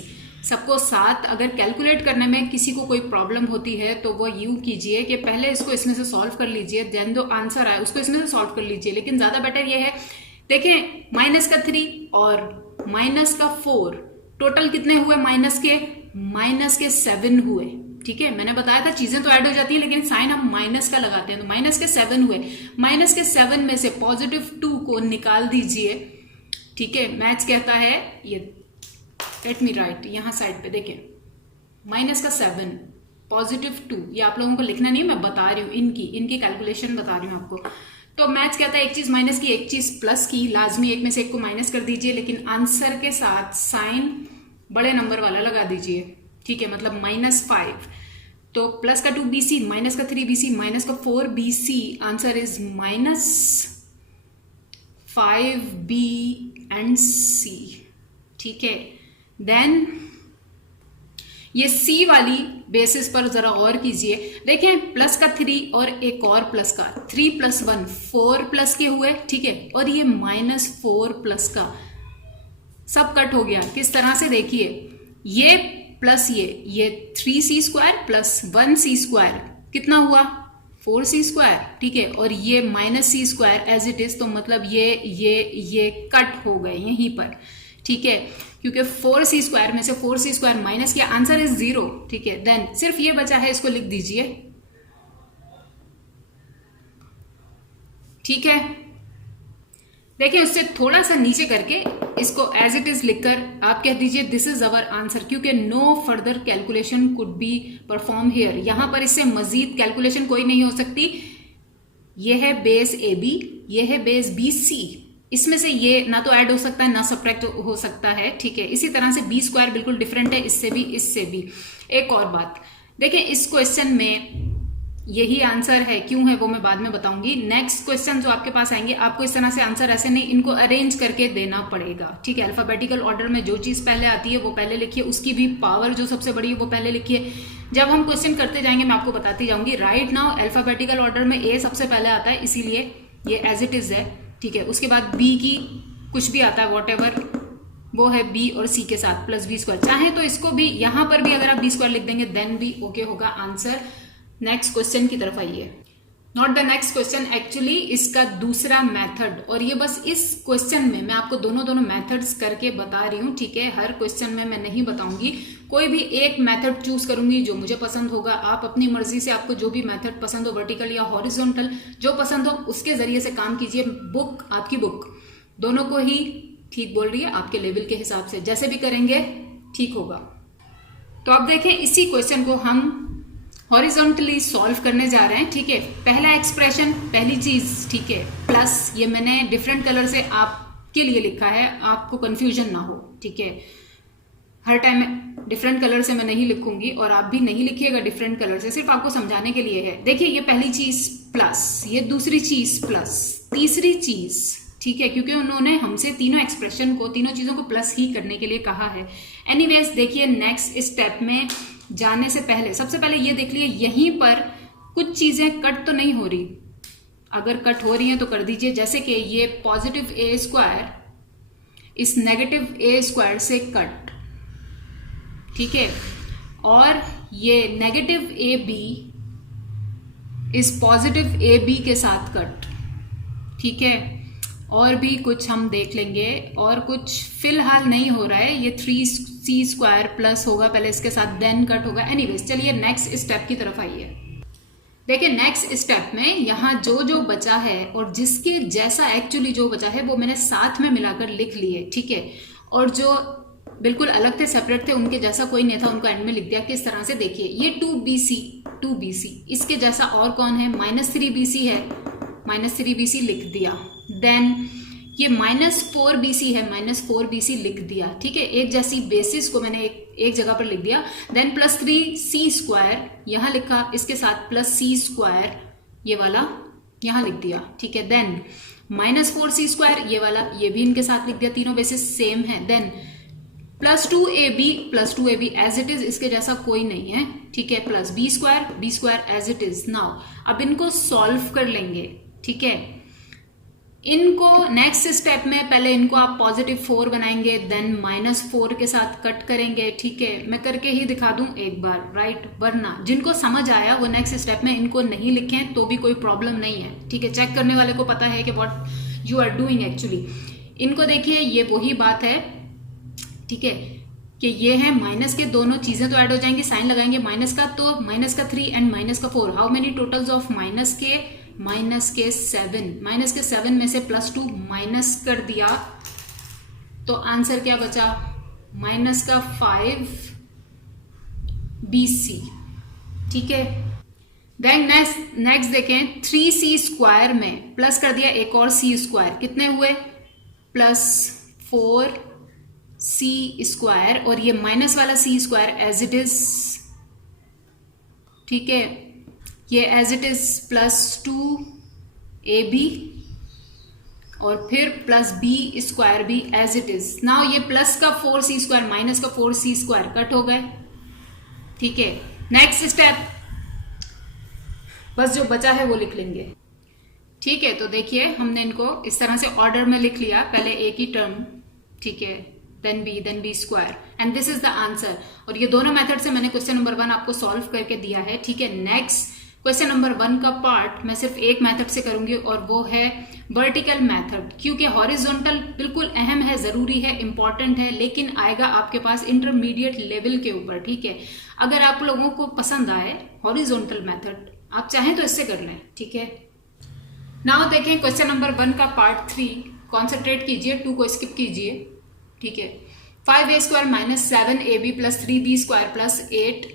सबको साथ अगर कैलकुलेट करने में किसी को कोई प्रॉब्लम होती है तो वो यूं कीजिए कि पहले इसको इसमें से सॉल्व कर लीजिए, देन जो आंसर आए उसको इसमें से सॉल्व कर लीजिए। लेकिन ज्यादा बेटर ये है, देखें माइनस का 3 और माइनस का 4 टोटल कितने हुए, माइनस के 7 हुए, ठीक है। मैंने बताया था चीजें तो ऐड हो जाती है लेकिन साइन हम माइनस का लगाते हैं, तो माइनस के 7 हुए। माइनस के 7 में से पॉजिटिव 2 को निकाल दीजिए, ठीक है। मैथ्स कहता है, ये लेट मी राइट यहां साइड पे देखें, माइनस का 7 पॉजिटिव 2, ये आप लोगों को लिखना नहीं है, मैं बता रही हूँ, इनकी कैलकुलेशन बता रही हूँ आपको। तो मैथ्स कहता है एक चीज माइनस की एक चीज प्लस की, लाजमी एक में से एक को माइनस कर दीजिए, लेकिन आंसर के साथ साइन बड़े नंबर वाला लगा दीजिए, ठीक है, मतलब -5। तो प्लस का 2bc माइनस का 3bc माइनस का 4bc, answer is -5b and c, ठीक है। देन ये c वाली बेसिस पर जरा गौर कीजिए, देखिए प्लस का 3 और एक और प्लस का 3 + 1 4 प्लस के हुए, ठीक है, और ये -4 प्लस का सब कट हो गया। किस तरह से देखिए, ये प्लस ये 3c² प्लस 1c² कितना हुआ 4c², ठीक है, और ये -c² एज इट इज, तो मतलब ये कट हो गए यहीं पर, ठीक है, क्योंकि 4c² में से 4c² माइनस किया, आंसर इज 0, ठीक है। देन सिर्फ ये बचा है, इसको लिख दीजिए, ठीक है। देखिए उससे थोड़ा सा नीचे करके इसको एज इट इज लिखकर आप कह दीजिए दिस इज अवर आंसर, क्योंकि no further calculation could be perform here, यहां पर इससे मजीद कैलकुलेशन कोई नहीं हो सकती। यह है बेस AB, यह है बेस BC, इसमें से ये ना तो ऐड हो सकता है ना सब्ट्रैक्ट हो सकता है, ठीक है। इसी तरह से b² बिल्कुल डिफरेंट है, इससे भी। एक और बात देखिए, इस क्वेश्चन में यही आंसर है, क्यों है वो मैं बाद में बताऊंगी। नेक्स्ट क्वेश्चन जो आपके पास आएंगे, आपको इस तरह से आंसर ऐसे नहीं, इनको अरेंज करके देना पड़ेगा, ठीक है। अल्फाबेटिकल ऑर्डर में जो चीज पहले आती है वो पहले लिखिए, उसकी भी पावर जो सबसे बड़ी है वो पहले लिखिए, जब हम क्वेश्चन करते जाएंगे मैं आपको बताती जाऊंगी। राइट नाउ अल्फाबेटिकल ऑर्डर में ए सबसे पहले आता है, इसीलिए ये एज इट इज है, ठीक है। उसके बाद बी की कुछ भी आता है, वॉट एवर, वो है बी और सी के साथ प्लस बी स्क्वायर। चाहे तो इसको भी यहां पर भी अगर आप बी स्क्वायर लिख देंगे देन भी ओके होगा आंसर। नेक्स्ट क्वेश्चन की तरफ आइए। Not the next question, actually इसका दूसरा मेथड, और ये बस इस क्वेश्चन में मैं आपको दोनों मेथड्स करके बता रही हूँ, ठीक है। हर क्वेश्चन में मैं नहीं बताऊंगी, कोई भी एक मेथड चूज करूंगी जो मुझे पसंद होगा। आप अपनी मर्जी से आपको जो भी मेथड पसंद हो, वर्टिकल या हॉरिजॉन्टल, जो पसंद हो उसके जरिए से काम कीजिए। बुक, आपकी बुक दोनों को ही ठीक बोल रही है, आपके लेवल के हिसाब से जैसे भी करेंगे ठीक होगा। तो अब देखें, इसी क्वेश्चन को हम हॉरिजॉन्टली सॉल्व करने जा रहे हैं, ठीक है। पहला एक्सप्रेशन, पहली चीज, ठीक है, प्लस, ये मैंने डिफरेंट कलर से आपके लिए लिखा है, आपको कंफ्यूजन ना हो, ठीक है। हर टाइम डिफरेंट कलर से मैं नहीं लिखूंगी और आप भी नहीं लिखिएगा डिफरेंट कलर से, सिर्फ आपको समझाने के लिए है। देखिए, ये पहली चीज प्लस, ये दूसरी चीज प्लस, तीसरी चीज, ठीक है, क्योंकि उन्होंने हमसे तीनों एक्सप्रेशन को, तीनों चीजों को प्लस ही करने के लिए कहा है। एनीवेज, देखिए नेक्स्ट स्टेप में जाने से पहले सबसे पहले ये देख लिए, यहीं पर कुछ चीजें कट तो नहीं हो रही, अगर कट हो रही हैं तो कर दीजिए। जैसे कि ये पॉजिटिव ए स्क्वायर इस नेगेटिव ए स्क्वायर से कट, ठीक है, और ये नेगेटिव ए बी इस पॉजिटिव ए बी के साथ कट, ठीक है। और भी कुछ हम देख लेंगे, और कुछ फिलहाल नहीं हो रहा है। ये 3c स्क्वायर प्लस होगा पहले इसके साथ, देन कट होगा। एनीवेज, चलिए नेक्स्ट स्टेप की तरफ आइए। देखिए, नेक्स्ट स्टेप में यहाँ जो बचा है और जिसके जैसा एक्चुअली जो बचा है वो मैंने साथ में मिलाकर लिख लिए, ठीक है। और जो बिल्कुल अलग थे, सेपरेट थे, उनके जैसा कोई नहीं था, उनको एंड में लिख दिया। किस तरह से, देखिए, ये 2bc, इसके जैसा और कौन है, -3bc है, -3bc लिख दिया। देन ये -4bc है, -4bc लिख दिया, ठीक है। एक जैसी बेसिस को मैंने एक जगह पर लिख दिया। देन +3c स्क्वायर यहां लिखा, इसके साथ +c स्क्वायर ये वाला यहां लिख दिया, ठीक है। देन -4c स्क्वायर ये वाला, ये भी इनके साथ लिख दिया, तीनों बेसिस सेम है। Then +2ab as it is, इसके जैसा कोई नहीं है, ठीक है। Plus b square as it is. Now अब इनको सॉल्व कर लेंगे, ठीक है। इनको नेक्स्ट स्टेप में पहले इनको आप +4 बनाएंगे, देन -4 के साथ कट करेंगे, ठीक है। मैं करके ही दिखा दूं एक बार, राइट, वरना जिनको समझ आया वो नेक्स्ट स्टेप में इनको नहीं लिखें तो भी कोई प्रॉब्लम नहीं है, ठीक है। चेक करने वाले को पता है कि what you are doing actually. इनको देखिए, ये वही बात है, ठीक है, कि ये है माइनस के, दोनों चीजें तो ऐड हो जाएंगी, साइन लगाएंगे माइनस का, तो -3 and -4, how many totals of -7 में से +2 माइनस कर दिया, तो आंसर क्या बचा, -5bc, ठीक है। देन नेक्स्ट देखें, 3c स्क्वायर में प्लस कर दिया एक और c स्क्वायर, कितने हुए, +4c स्क्वायर, और ये माइनस वाला c square as it is, ठीक है, ये एज इट इज +2ab, और फिर +b स्क्वायर भी एज इट इज। नाउ ये प्लस का 4c स्क्वायर माइनस का 4c स्क्वायर कट हो गए, ठीक है। नेक्स्ट स्टेप, बस जो बचा है वो लिख लेंगे, ठीक है। तो देखिए, हमने इनको इस तरह से ऑर्डर में लिख लिया, पहले ए की टर्म, ठीक है, then b square, and this is the answer. और ये दोनों मेथड से मैंने क्वेश्चन नंबर 1 आपको सॉल्व करके दिया है, ठीक है। नेक्स्ट क्वेश्चन नंबर 1 का पार्ट मैं सिर्फ एक मेथड से करूंगी और वो है वर्टिकल मेथड, क्योंकि हॉरिजॉन्टल बिल्कुल अहम है, जरूरी है, इंपॉर्टेंट है, लेकिन आएगा आपके पास इंटरमीडिएट लेवल के ऊपर, ठीक है। अगर आप लोगों को पसंद आए हॉरिजॉन्टल मेथड, आप चाहें तो इससे कर लें, ठीक है। नाउ देखें क्वेश्चन नंबर 1 का पार्ट 3, कॉन्सेंट्रेट कीजिए, 2 को स्किप कीजिए, ठीक है। 5a square -7ab + 3b square +8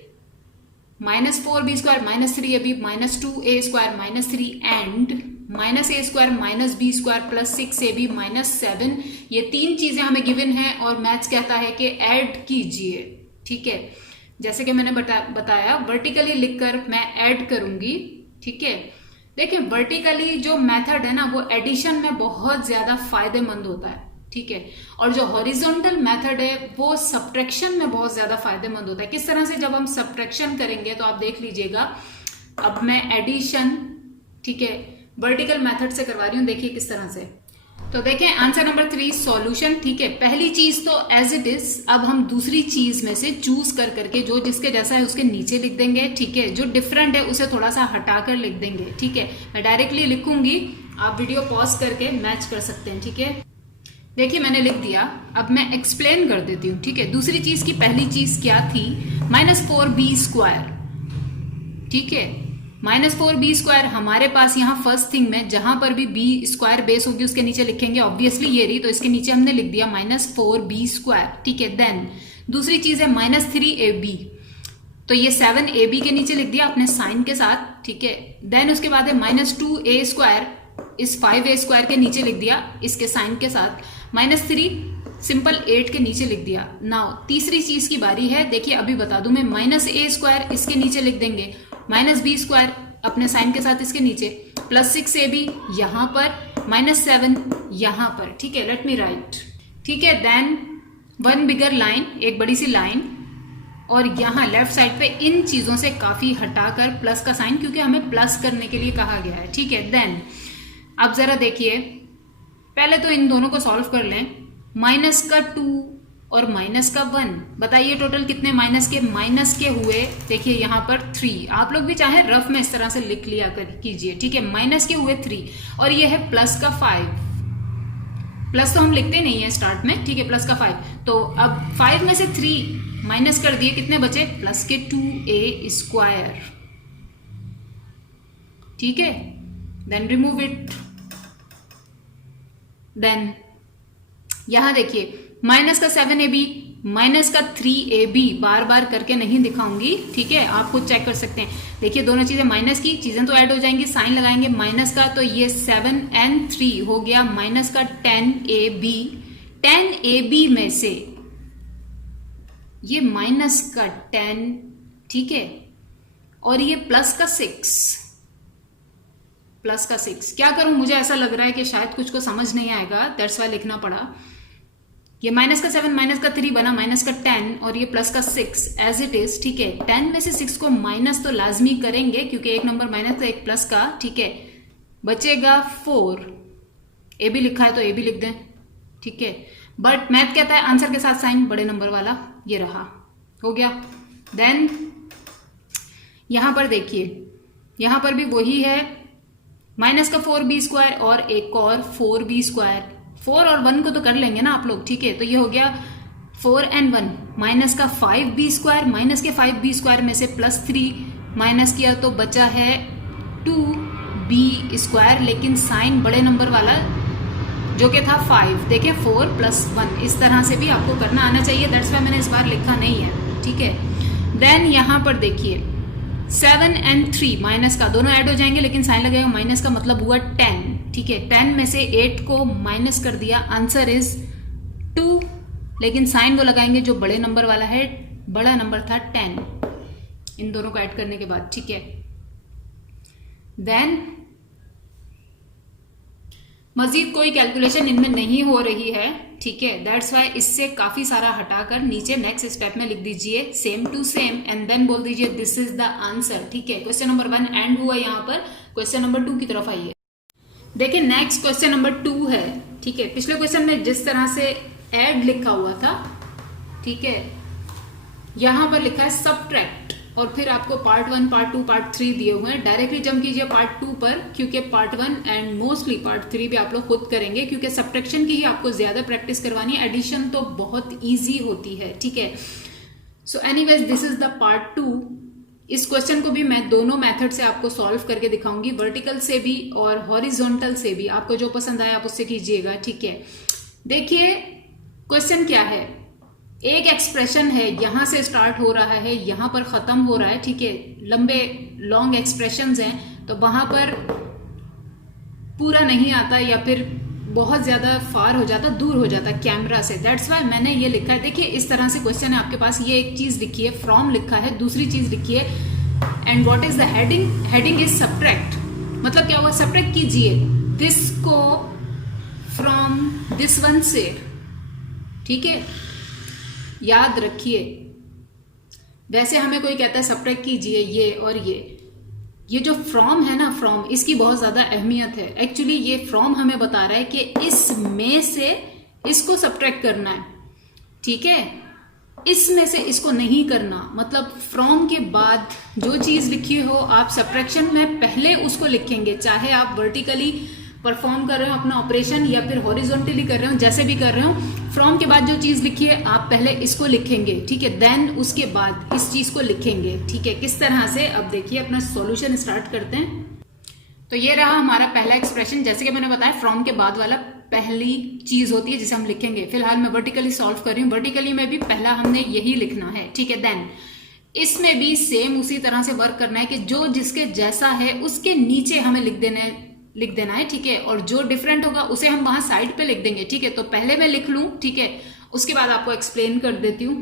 -4b square -3ab -2a square -3 and -a square -b square +6ab -7, ये 3 चीजें हमें गिवन हैं और मैथ्स कहता है कि ऐड कीजिए, ठीक है। जैसे कि मैंने बताया, वर्टिकली लिखकर मैं ऐड करूंगी, ठीक है। देखिए, वर्टिकली जो मेथड है ना, वो एडिशन में बहुत ज्यादा फायदेमंद होता है, ठीक है। और जो हॉरिजॉन्टल मेथड है वो सब्ट्रैक्शन में बहुत ज्यादा फायदेमंद होता है। किस तरह से, जब हम सब्ट्रैक्शन करेंगे तो आप देख लीजिएगा, अब मैं एडिशन, ठीक है, वर्टिकल मेथड से करवा रही हूं, देखिए किस तरह से। तो देखें आंसर नंबर 3 सॉल्यूशन, ठीक है। पहली चीज तो एज इट इज, अब हम दूसरी चीज में से चूज कर करके जो जिसके जैसा है उसके नीचे लिख देंगे, ठीक है। जो डिफरेंट है उसे थोड़ा सा हटाकर लिख देंगे, ठीक है। मैं डायरेक्टली लिखूंगी, आप वीडियो पॉज करके मैच कर सकते हैं, ठीक है। देखिए मैंने लिख दिया, अब मैं एक्सप्लेन कर देती हूँ, ठीक है। दूसरी चीज की पहली चीज क्या थी, -4b², ठीक है। -4b² हमारे पास यहाँ फर्स्ट थिंग में जहां पर भी b² बेस होगी उसके नीचे लिखेंगे, ऑब्वियसली ये रही, तो इसके नीचे हमने लिख दिया -4b², ठीक है। देन दूसरी चीज है -3ab, तो ये 7ab के नीचे लिख दिया अपने साइन के साथ, ठीक है। देन उसके बाद है -2a² इस 5a² के नीचे लिख दिया इसके साइन के साथ, -3 सिंपल 8 के नीचे लिख दिया। नाउ तीसरी चीज की बारी है, देखिए अभी बता दूं मैं, -a² इसके नीचे लिख देंगे, -b² अपने साइन के साथ इसके नीचे, +6ab यहां पर, -7 यहां पर, ठीक है। लेट मी राइट, ठीक है। देन वन बिगर लाइन, एक बड़ी सी लाइन, और यहां लेफ्ट साइड पे इन चीजों से काफी हटाकर प्लस का साइन, क्योंकि हमें प्लस करने के लिए कहा गया है, ठीक है। देन अब जरा देखिए, पहले तो इन दोनों को सॉल्व कर लें, -2 और -1, बताइए टोटल कितने माइनस के हुए। देखिए यहाँ पर 3, आप लोग भी चाहे रफ में इस तरह से लिख लिया कीजिए, ठीक है। माइनस के हुए 3 और ये है प्लस का 5, प्लस तो हम लिखते नहीं है स्टार्ट में, ठीक है, प्लस का 5। तो अब 5 में से 3 माइनस कर दिए, कितने बचे, प्लस के 2a², ठीक है। Then remove it. देन यहां देखिए -7ab, -3ab, बार बार करके नहीं दिखाऊंगी, ठीक है, आप खुद चेक कर सकते हैं। देखिए दोनों चीजें माइनस की चीजें तो ऐड हो जाएंगी, साइन लगाएंगे माइनस का, तो ये 7 and 3 हो गया -10ab। 10ab में से ये -10, ठीक है, और ये प्लस का 6, क्या करूं, मुझे ऐसा लग रहा है कि शायद कुछ को समझ नहीं आएगा, दैट्स वाई लिखना पड़ा। ये -7 -3 बना -10 और ये प्लस का 6 एज इट इज, ठीक है। 10 में से 6 को माइनस तो लाजमी करेंगे क्योंकि एक नंबर माइनस का एक प्लस का, ठीक है। बचेगा 4, ए भी लिखा है तो ए भी लिख दें, ठीक है। बट मैथ कहता है आंसर के साथ साइन बड़े नंबर वाला, ये रहा, हो गया। देन यहां पर देखिए, यहां पर भी वही है, -4b² और एक और 4b², 4 और 1 को तो कर लेंगे ना आप लोग, ठीक है। तो ये हो गया 4 and 1, -5b², -5b² में से +3 माइनस किया तो बचा है 2b², लेकिन साइन बड़े नंबर वाला जो कि था 5, देखिए 4 + 1, इस तरह से भी आपको करना आना चाहिए, दैट्स वाई मैंने इस बार लिखा नहीं है, ठीक है। देन यहां पर देखिए 7 and 3 माइनस का, दोनों ऐड हो जाएंगे लेकिन साइन लगेगा माइनस का, मतलब हुआ 10, ठीक है। 10 में से 8 को माइनस कर दिया, आंसर इज 2, लेकिन साइन वो लगाएंगे जो बड़े नंबर वाला है, बड़ा नंबर था 10 इन दोनों को ऐड करने के बाद, ठीक है। देन मजीद कोई कैलकुलेशन इनमें नहीं हो रही है, ठीक है, दैट्स वाई इससे काफी सारा हटाकर नीचे नेक्स्ट स्टेप में लिख दीजिए same to same and then बोल दीजिए दिस इज द आंसर, ठीक है। क्वेश्चन नंबर 1 एंड हुआ, यहाँ पर क्वेश्चन नंबर 2 की तरफ आइए। देखिए नेक्स्ट क्वेश्चन नंबर 2 है, ठीक है। पिछले क्वेश्चन में जिस तरह से ऐड लिखा हुआ था, ठीक है, यहां पर लिखा है सब्ट्रैक्ट और फिर आपको पार्ट 1, पार्ट 2, पार्ट 3 दिए हुए हैं। डायरेक्टली जंप कीजिए पार्ट 2 पर, क्योंकि पार्ट 1 एंड मोस्टली पार्ट 3 भी आप लोग खुद करेंगे, क्योंकि सब्ट्रैक्शन की ही आपको ज्यादा प्रैक्टिस करवानी है, एडिशन तो बहुत ईजी होती है, ठीक है। So anyways this is the part 2। इस क्वेश्चन को भी मैं दोनों मेथड से आपको सॉल्व करके दिखाऊंगी, वर्टिकल से भी और हॉरिजॉन्टल से भी, आपको जो पसंद आए आप उससे कीजिएगा, ठीक है। देखिए क्वेश्चन क्या है, एक एक्सप्रेशन है, यहां से स्टार्ट हो रहा है, यहां पर खत्म हो रहा है, ठीक है। लंबे लॉन्ग एक्सप्रेशंस हैं तो वहां पर पूरा नहीं आता या फिर बहुत ज्यादा फार हो जाता, दूर हो जाता कैमरा से, दैट्स वाई मैंने ये लिखा है। देखिए इस तरह से क्वेश्चन है आपके पास, ये एक चीज लिखी है, फ्रॉम लिखा है, दूसरी चीज लिखी है and what is the heading, heading is subtract, मतलब क्या हुआ, सब्ट्रैक्ट कीजिए दिस को फ्रॉम दिस वन से, ठीक है, याद रखिए। वैसे हमें कोई कहता है सब्ट्रैक्ट कीजिए ये और ये जो फ्रॉम है ना, फ्रॉम, इसकी बहुत ज्यादा अहमियत है। एक्चुअली ये फ्रॉम हमें बता रहा है कि इसमें से इसको सब्ट्रैक्ट करना है, ठीक है, इसमें से इसको नहीं करना। मतलब फ्रॉम के बाद जो चीज लिखी हो आप सब्ट्रैक्शन में पहले उसको लिखेंगे, चाहे आप वर्टिकली परफॉर्म कर रहे हो अपना ऑपरेशन या फिर हॉरिजॉन्टली कर रहे हो, जैसे भी कर रहे हो, फ्रॉम के बाद जो चीज लिखी है आप पहले इसको लिखेंगे, ठीक है, देन उसके बाद इस चीज को लिखेंगे, ठीक है। किस तरह से, अब देखिए अपना सॉल्यूशन स्टार्ट करते हैं। तो ये रहा हमारा पहला एक्सप्रेशन। जैसे कि मैंने बताया फ्रॉम के बाद वाला पहली चीज होती है जिसे हम लिखेंगे। फिलहाल मैं वर्टिकली सॉल्व कर रही हूँ, वर्टिकली में भी पहला हमने यही लिखना है, ठीक है। देन इसमें भी सेम उसी तरह से वर्क करना है कि जो जिसके जैसा है उसके नीचे हमें लिख देना है, ठीक है, और जो डिफरेंट होगा उसे हम वहां साइड पे लिख देंगे, ठीक है। तो पहले मैं लिख लूं, ठीक है, उसके बाद आपको एक्सप्लेन कर देती हूं।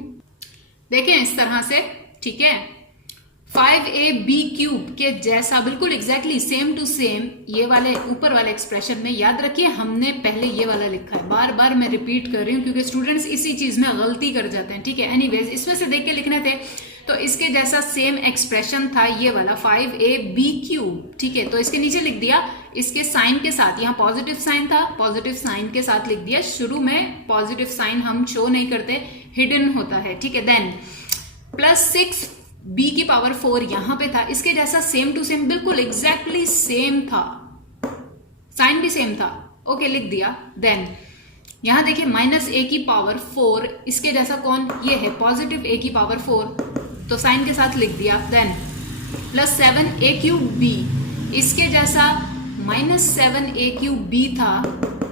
देखें इस तरह से, ठीक है, 5ab³ के जैसा बिल्कुल एग्जैक्टली सेम टू सेम ये वाले ऊपर वाले एक्सप्रेशन में, याद रखिए हमने पहले ये वाला लिखा है। बार बार मैं रिपीट कर रही हूं क्योंकि स्टूडेंट्स इसी चीज में गलती कर जाते हैं, ठीक है। एनीवेज इसमें से देख के लिखने थे, तो इसके जैसा सेम एक्सप्रेशन था ये वाला 5ab³, ठीक है। तो इसके नीचे लिख दिया इसके साइन के साथ, यहाँ पॉजिटिव साइन था, पॉजिटिव साइन के साथ लिख दिया। शुरू में पॉजिटिव साइन हम शो नहीं करते, हिडन होता है, ठीक है। देन +6b⁴ यहां पे था, इसके जैसा सेम टू सेम बिल्कुल एग्जैक्टली सेम था, साइन भी सेम था, ओके, लिख दिया। देन यहां देखिए -a⁴, इसके जैसा कौन, ये है पॉजिटिव a⁴, तो साइन के साथ लिख दिया। देन +7a³b, इसके जैसा -7a³ था,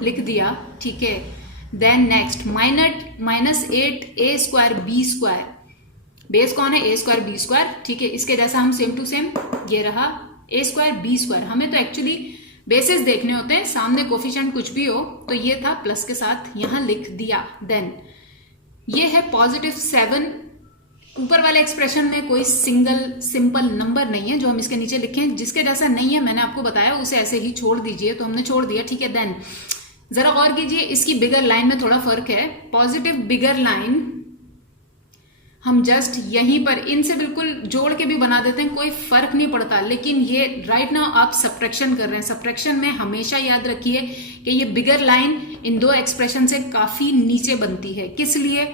लिख दिया, ठीक है। देन नेक्स्ट -8a²b², बेस कौन है, a²b², ठीक है, इसके जैसा हम सेम टू सेम, ये रहा a²b²। हमें तो एक्चुअली बेसिस देखने होते हैं, सामने कोफिशिएंट कुछ भी हो, तो ये था प्लस के साथ यहां लिख दिया। देन ये है +7, ऊपर वाले एक्सप्रेशन में कोई सिंपल नंबर नहीं है जो हम इसके नीचे लिखें, जिसके जैसा नहीं है मैंने आपको बताया उसे ऐसे ही छोड़ दीजिए, तो हमने छोड़ दिया, ठीक है। देन जरा गौर कीजिए, इसकी बिगर लाइन में थोड़ा फर्क है। पॉजिटिव बिगर लाइन हम जस्ट यहीं पर इनसे बिल्कुल जोड़ के भी बना देते हैं, कोई फर्क नहीं पड़ता। लेकिन ये राइट नाउ आप सब्ट्रैक्शन कर रहे हैं, सब्ट्रैक्शन में हमेशा याद रखिए कि ये बिगर लाइन इन दो एक्सप्रेशन से काफी नीचे बनती है। किस लिए,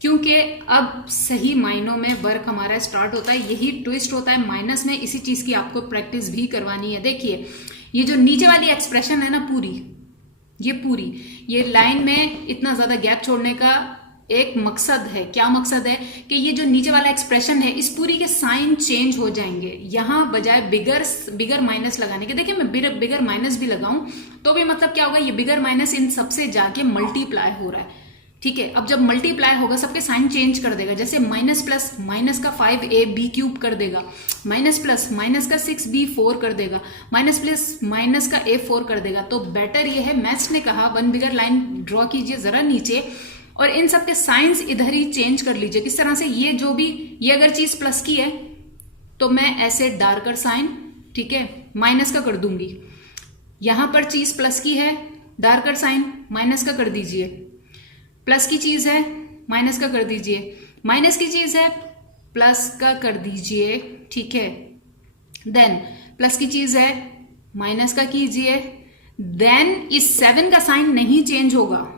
क्योंकि अब सही मायनों में वर्क हमारा स्टार्ट होता है, यही ट्विस्ट होता है माइनस में। इसी चीज की आपको प्रैक्टिस भी करवानी है। देखिए ये जो नीचे वाली एक्सप्रेशन है ना, पूरी ये लाइन में इतना ज्यादा गैप छोड़ने का एक मकसद है। क्या मकसद है कि ये जो नीचे वाला एक्सप्रेशन है, इस पूरी के साइन चेंज हो जाएंगे। यहां बजाय बिगर माइनस लगाने के, देखिए मैं बिगर माइनस भी लगाऊं तो भी मतलब क्या होगा, ये बिगर माइनस इन सबसे जाके मल्टीप्लाई हो रहा है, ठीक है। अब जब मल्टीप्लाई होगा सबके साइन चेंज कर देगा, जैसे माइनस प्लस माइनस का 5ab³ कर देगा, माइनस प्लस माइनस का 6b4 कर देगा, माइनस प्लस माइनस का a4 कर देगा। तो बेटर ये है, मैथ्स ने कहा वन बिगर लाइन ड्रॉ कीजिए जरा नीचे और इन सब के साइंस इधर ही चेंज कर लीजिए। किस तरह से, ये जो भी ये अगर चीज प्लस की है तो मैं ऐसे डार्कर साइन, ठीक है, माइनस का कर दूंगी। यहां पर चीज प्लस की है, डार्कर साइन माइनस का कर दीजिए। प्लस की चीज है माइनस का कर दीजिए, माइनस की चीज है प्लस का कर दीजिए, ठीक है। देन प्लस की चीज है माइनस का कीजिए। देन इस 7 का साइन नहीं चेंज होगा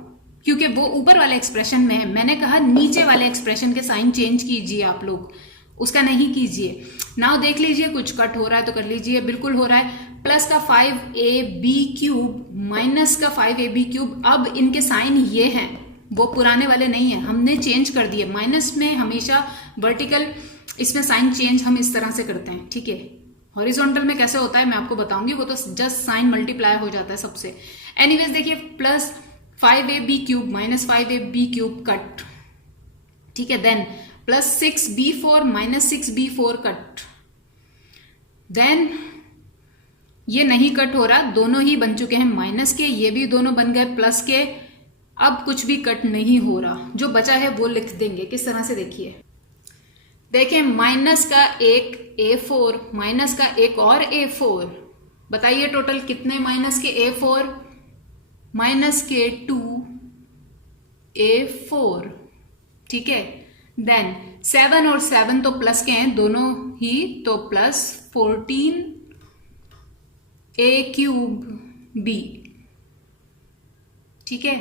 क्योंकि वो ऊपर वाले एक्सप्रेशन में है। मैंने कहा नीचे वाले एक्सप्रेशन के साइन चेंज कीजिए आप लोग, उसका नहीं कीजिए। नाउ देख लीजिए कुछ कट हो रहा है तो कर लीजिए, बिल्कुल हो रहा है। प्लस का 5ab³ माइनस का 5ab³, अब इनके साइन ये हैं, वो पुराने वाले नहीं है, हमने चेंज कर दिए। माइनस में हमेशा वर्टिकल, इसमें साइन चेंज हम इस तरह से करते हैं, ठीक है। हॉरिजॉन्टल में कैसे होता है मैं आपको बताऊंगी, वो तो जस्ट साइन मल्टीप्लाई हो जाता है सबसे। एनीवेज देखिए plus 5ab³ minus 5ab³ cut, ठीक है। Then plus 6b4 minus 6b4 cut. Then ये नहीं कट हो रहा, दोनों ही बन चुके हैं माइनस के, ये भी दोनों बन गए प्लस के। अब कुछ भी कट नहीं हो रहा, जो बचा है वो लिख देंगे। किस तरह से, देखिए देखें माइनस का एक a4 माइनस का एक और a4, बताइए टोटल कितने माइनस के a4, माइनस के 2 A4, ठीक है। देन 7 और 7 तो प्लस के हैं दोनों ही, तो प्लस 14 A³ B, ठीक है।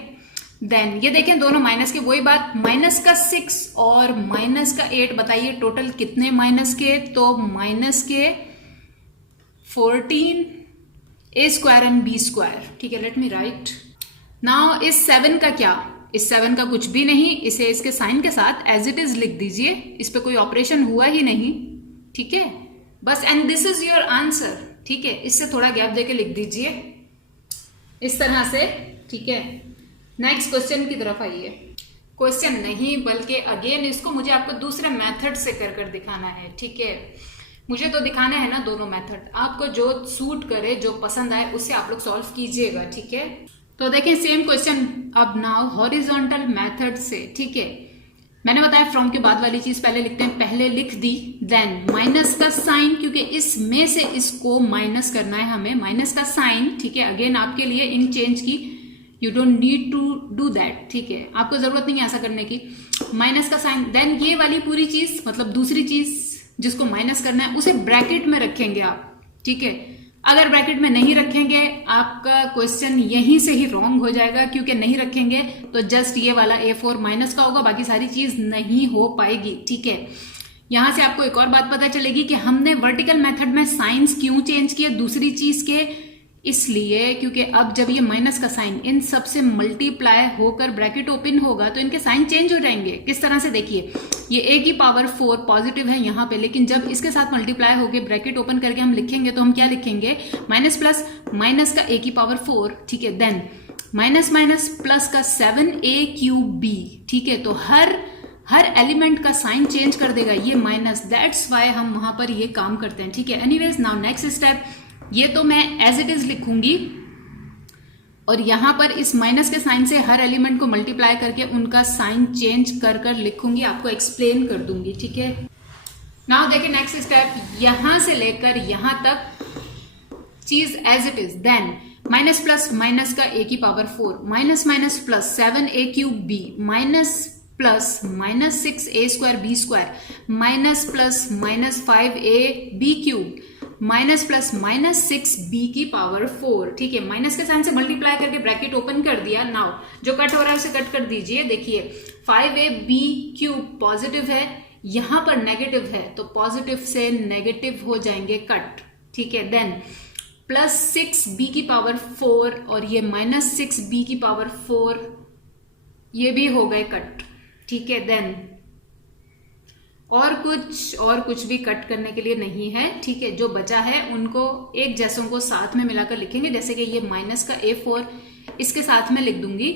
देन ये देखें दोनों माइनस के, वही बात, माइनस का 6 और माइनस का 8, बताइए टोटल कितने माइनस के, तो माइनस के 14 A² एंड B², ठीक है। Let me right now. इस 7 का क्या, इस 7 का कुछ भी नहीं, इसे इसके साइन के साथ एज इट इज लिख दीजिए, इस पे कोई ऑपरेशन हुआ ही नहीं, ठीक है बस। And this is your answer, ठीक है। इससे थोड़ा गैप देके लिख दीजिए इस तरह से, ठीक है। नेक्स्ट क्वेश्चन की तरफ आइए। क्वेश्चन नहीं बल्कि अगेन इसको मुझे आपको दूसरे मेथड से कर दिखाना है, ठीक है। मुझे तो दिखाना है ना दोनों मेथड, आपको जो सूट करे, जो पसंद आए, उससे आप लोग सॉल्व कीजिएगा, ठीक है। तो देखें सेम क्वेश्चन अब नाउ हॉरिजॉन्टल मेथड से, ठीक है। मैंने बताया फ्रॉम के बाद वाली चीज पहले लिखते हैं, पहले लिख दी, देन माइनस का साइन, क्योंकि इसमें से इसको माइनस करना है हमें, माइनस का साइन, ठीक है। अगेन आपके लिए इन चेंज की, you don't need to do that, ठीक है, आपको जरूरत नहीं है ऐसा करने की। माइनस का साइन, देन ये वाली पूरी चीज, मतलब दूसरी चीज जिसको माइनस करना है उसे ब्रैकेट में रखेंगे आप, ठीक है। अगर ब्रैकेट में नहीं रखेंगे आपका क्वेश्चन यहीं से ही रॉन्ग हो जाएगा, क्योंकि नहीं रखेंगे तो जस्ट ये वाला A4 माइनस का होगा, बाकी सारी चीज नहीं हो पाएगी, ठीक है। यहां से आपको एक और बात पता चलेगी कि हमने वर्टिकल मेथड में साइंस क्यों चेंज किया दूसरी चीज के, इसलिए क्योंकि अब जब ये माइनस का साइन इन सब से मल्टीप्लाई होकर ब्रैकेट ओपन होगा तो इनके साइन चेंज हो जाएंगे। किस तरह से, देखिए ये A⁴ पॉजिटिव है यहाँ पे, लेकिन जब इसके साथ मल्टीप्लाई होके ब्रैकेट ओपन करके हम लिखेंगे तो हम क्या लिखेंगे, माइनस प्लस माइनस का A⁴, ठीक है। देन माइनस माइनस प्लस का 7A³B, ठीक है। तो हर एलिमेंट का साइन चेंज कर देगा ये माइनस, दैट्स वाई हम वहां पर ये काम करते हैं, ठीक है। एनीवेज नाउ नेक्स्ट स्टेप, ये तो मैं एज इट इज लिखूंगी और यहां पर इस माइनस के साइन से हर एलिमेंट को मल्टीप्लाई करके उनका साइन चेंज कर लिखूंगी, आपको एक्सप्लेन कर दूंगी, ठीक है। नाउ देखिए नेक्स्ट स्टेप, यहां से लेकर यहां तक चीज as it is, then minus plus minus का A⁴, minus minus plus 7A³ minus plus minus 6A²B², minus plus minus 5AB³ minus plus minus 6B⁴, ठीक है। माइनस के साइन से मल्टीप्लाई करके ब्रैकेट ओपन कर दिया। नाउ जो कट हो रहा है उसे कट कर दीजिए, देखिए 5AB³ पॉजिटिव है, यहां पर नेगेटिव है, तो पॉजिटिव से नेगेटिव हो जाएंगे कट, ठीक है। देन प्लस 6B⁴ और ये माइनस 6B⁴ ये भी हो गए कट, ठीक है। देन और कुछ भी कट करने के लिए नहीं है, ठीक है। जो बचा है उनको एक जैसों को साथ में मिलाकर लिखेंगे, जैसे कि ये माइनस का A4 इसके साथ में लिख दूंगी,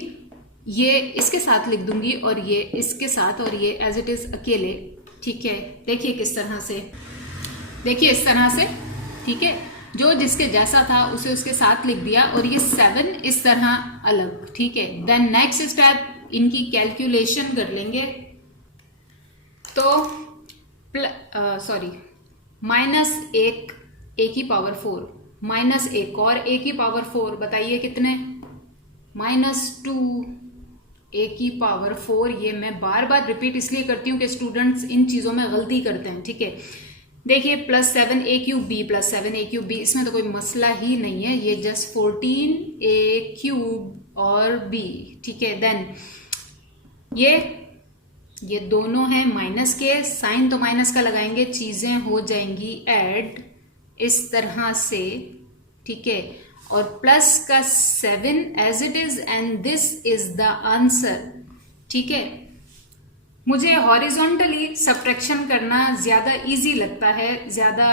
ये इसके साथ लिख दूंगी और ये इसके साथ, और ये एज इट इज अकेले, ठीक है। देखिए किस तरह से, देखिए इस तरह से, ठीक है। जो जिसके जैसा था उसे उसके साथ लिख दिया और ये 7 इस तरह अलग, ठीक है। देन नेक्स्ट स्टेप इनकी कैलकुलेशन कर लेंगे, तो माइनस 1 A⁴ माइनस 1 और A⁴ बताइए कितने, माइनस 2 A⁴। ये मैं बार बार रिपीट इसलिए करती हूँ कि स्टूडेंट्स इन चीजों में गलती करते हैं, ठीक है। देखिए प्लस 7A³ प्लस 7A³ इसमें तो कोई मसला ही नहीं है, ये जस्ट 14A³ और B, ठीक है। देन ये दोनों हैं माइनस के, साइन तो माइनस का लगाएंगे, चीजें हो जाएंगी ऐड इस तरह से, ठीक है। और प्लस का 7 as it is and this is the answer, ठीक है। मुझे हॉरिजॉन्टली सब्ट्रैक्शन करना ज्यादा इजी लगता है, ज्यादा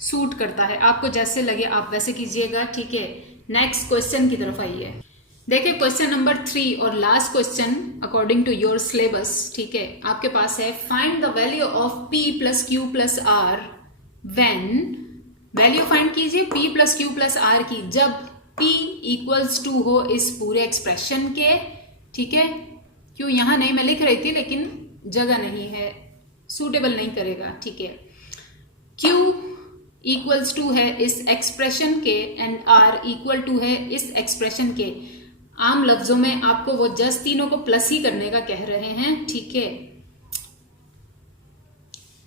सूट करता है, आपको जैसे लगे आप वैसे कीजिएगा, ठीक है। नेक्स्ट क्वेश्चन की तरफ आइए। देखिए क्वेश्चन नंबर 3 और last question according to your syllabus, ठीक है। आपके पास है find the value of P plus Q plus R when, value find कीजिए P plus Q plus R की जब P इक्वल्स टू हो इस पूरे एक्सप्रेशन के, ठीक है। क्यों यहां नहीं, मैं लिख रही थी लेकिन जगह नहीं है, सूटेबल नहीं करेगा, ठीक है। Q इक्वल्स टू है इस एक्सप्रेशन के एंड R इक्वल टू है इस एक्सप्रेशन के। आम लफ्जों में आपको वो जस्ट तीनों को प्लस ही करने का कह रहे हैं, ठीक है।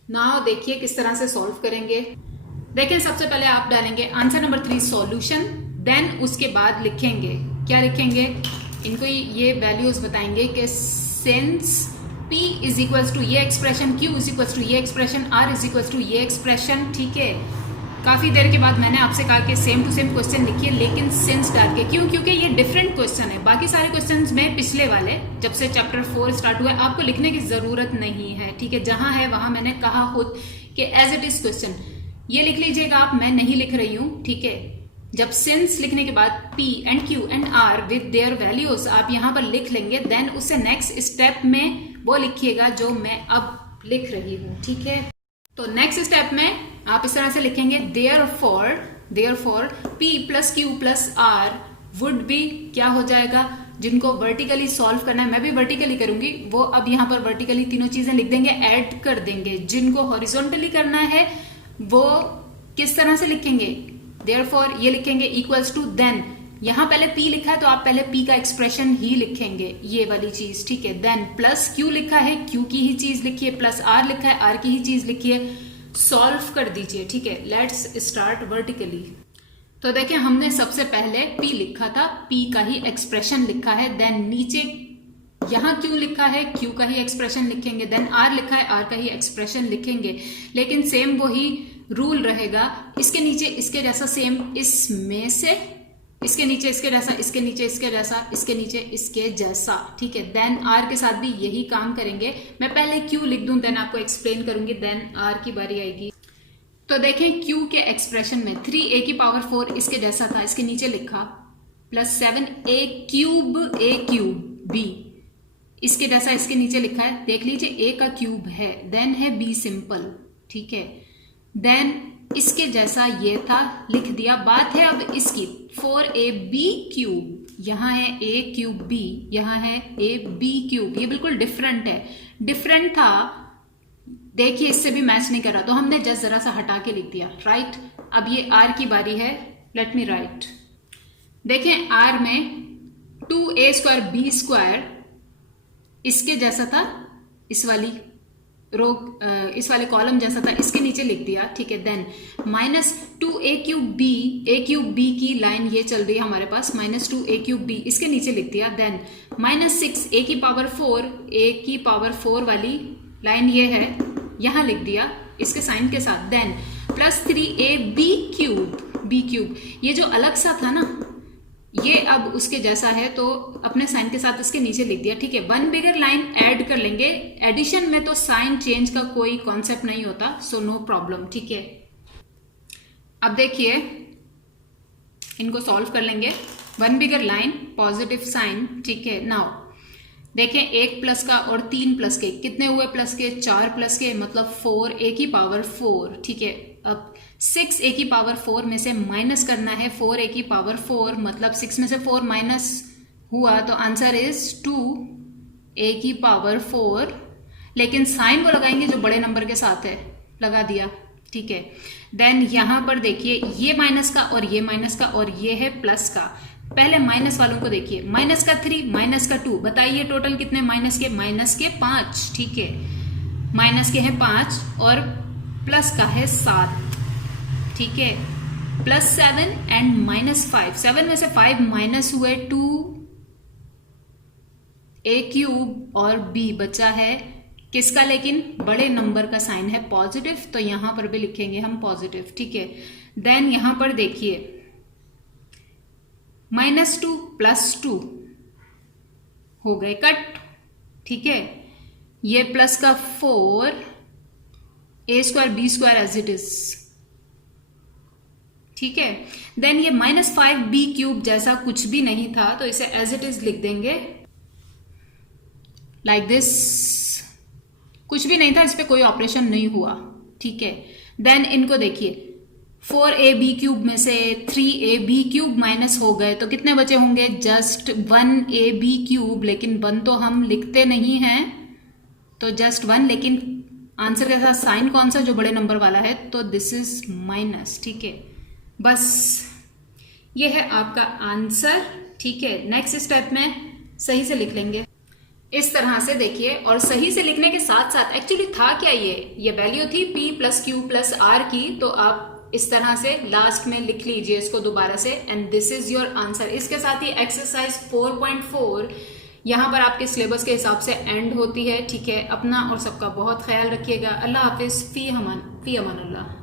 नाउ देखिए किस तरह से सॉल्व करेंगे। देखिए सबसे पहले आप डालेंगे आंसर नंबर 3 सॉल्यूशन, देन उसके बाद लिखेंगे, क्या लिखेंगे, इनको ये वैल्यूज बताएंगे कि since P is equals to ये expression, Q is equals to ये expression, R is equals to ये एक्सप्रेशन, ठीक है। काफी देर के बाद मैंने आपसे कहा कि सेम टू सेम क्वेश्चन लिखिए, लेकिन सिंस डाल के, क्यों, क्योंकि ये डिफरेंट क्वेश्चन है। बाकी सारे क्वेश्चंस में पिछले वाले जब से चैप्टर 4 स्टार्ट हुआ आपको लिखने की जरूरत नहीं है, ठीक है। जहां है वहां मैंने कहा हो कि एज इट इज क्वेश्चन ये लिख लीजिएगा आप, मैं नहीं लिख रही हूं, ठीक है। जब सिंस लिखने के बाद P and Q and R with their values आप यहां पर लिख लेंगे, देन उससे नेक्स्ट स्टेप में वो लिखिएगा जो मैं अब लिख रही हूं, ठीक है। तो नेक्स्ट स्टेप में आप इस तरह से लिखेंगे therefore P plus Q plus R would be, क्या हो जाएगा, जिनको वर्टिकली सॉल्व करना है, मैं भी वर्टिकली करूंगी, वो अब यहां पर वर्टिकली तीनों चीजें लिख देंगे, ऐड कर देंगे। जिनको हॉरिजॉन्टली करना है वो किस तरह से लिखेंगे, देयरफॉर ये लिखेंगे इक्वल्स टू, देन यहां पहले P लिखा है तो आप पहले P का एक्सप्रेशन ही लिखेंगे, ये वाली चीज, ठीक है। देन प्लस Q लिखा है, Q की ही चीज लिखिए, प्लस R लिखा है, R की ही चीज लिखिए, सॉल्व कर दीजिए, ठीक है। Let's start vertically. तो देखिए हमने सबसे पहले P लिखा था, P का ही एक्सप्रेशन लिखा है, देन नीचे यहां Q लिखा है, Q का ही एक्सप्रेशन लिखेंगे, देन R लिखा है, R का ही एक्सप्रेशन लिखेंगे, लेकिन सेम वही रूल रहेगा, इसके नीचे इसके जैसा सेम, इसमें से इसके नीचे इसके जैसा, इसके नीचे इसके जैसा, इसके नीचे इसके जैसा, ठीक है। देन R के साथ भी यही काम करेंगे। मैं पहले Q लिख दूं, देन आपको एक्सप्लेन करूंगी, देन R की बारी आएगी। तो देखें Q के एक्सप्रेशन में 3a की पावर 4 इसके जैसा था, इसके नीचे लिखा, प्लस 7a क्यूब b इसके जैसा इसके नीचे लिखा है, देख लीजिए a का क्यूब है, देन है b सिंपल, ठीक है। देन इसके जैसा ये था, लिख दिया। बात है अब इसकी 4ab क्यूब, यहाँ है a क्यूब b, यहाँ है ab क्यूब, ये बिल्कुल डिफरेंट है, डिफरेंट था, देखिए इससे भी मैच नहीं कर रहा, तो हमने जस्ट जरा सा हटा के लिख दिया, राइट। अब ये R की बारी है, लेट मी राइट। देखिए R में 2a² b² इसके जैसा था, इस वाली रो इस वाले कॉलम जैसा था, इसके नीचे लिख दिया, ठीक है। देन माइनस 2a³ b की लाइन ये चल रही है हमारे पास, माइनस 2a³ b इसके नीचे लिख दिया। देन माइनस 6a की पावर 4 वाली लाइन ये है, यहां लिख दिया इसके साइन के साथ। देन प्लस 3ab³ ये जो अलग सा था ना, ये अब उसके जैसा है, तो अपने साइन के साथ इसके नीचे लिख दिया, ठीक है। वन बिगर लाइन ऐड कर लेंगे, एडिशन में तो साइन चेंज का कोई कॉन्सेप्ट नहीं होता, सो नो प्रॉब्लम, ठीक है। अब देखिए इनको सॉल्व कर लेंगे, one bigger line positive sign, ठीक है। नाउ देखें 1 प्लस का और 3 प्लस के कितने हुए, प्लस के 4 प्लस के मतलब 4a की पावर 4, ठीक है। अब 6a की पावर 4 में से माइनस करना है 4a की पावर 4, मतलब 6 में से 4 माइनस हुआ तो आंसर इज 2a की पावर 4, लेकिन साइन वो लगाएंगे जो बड़े नंबर के साथ है, लगा दिया, ठीक है। देन यहां पर देखिए ये माइनस का और ये माइनस का और ये है प्लस का। पहले माइनस वालों को देखिए, माइनस का 3 माइनस का 2, बताइए टोटल कितने माइनस के 5, ठीक है। माइनस के हैं 5 और प्लस का है 7, ठीक है। प्लस 7 एंड माइनस 5, 7 में से 5 माइनस हुए, 2a³ और b बचा है किसका, लेकिन बड़े नंबर का साइन है पॉजिटिव, तो यहां पर भी लिखेंगे हम पॉजिटिव, ठीक है। देन यहां पर देखिए -2 + 2 हो गए कट, ठीक है। ये प्लस का 4 a² b² as it is, ठीक है। देन ये -5b³ जैसा कुछ भी नहीं था, तो इसे एज इट इज लिख देंगे लाइक दिस, कुछ भी नहीं था, इस पे कोई ऑपरेशन नहीं हुआ, ठीक है। देन इनको देखिए 4ab³ में से 3ab³ माइनस हो गए तो कितने बचे होंगे, जस्ट 1ab³, लेकिन 1 तो हम लिखते नहीं हैं, तो जस्ट 1, लेकिन आंसर के साथ साइन कौन सा, जो बड़े नंबर वाला है, तो दिस इज माइनस, ठीक है। बस ये है आपका आंसर, ठीक है, नेक्स्ट स्टेप में सही से लिख लेंगे इस तरह से, देखिए। और सही से लिखने के साथ साथ एक्चुअली था क्या, ये वैल्यू थी p plus Q plus R की, तो आप इस तरह से लास्ट में लिख लीजिए इसको दोबारा से, and this is your answer. इसके साथ ही एक्सरसाइज 4.4 यहाँ पर आपके सिलेबस के हिसाब से एंड होती है। ठीक है, अपना और सबका बहुत ख्याल रखिएगा। अल्लाह हाफिज, फी अमान अल्लाह।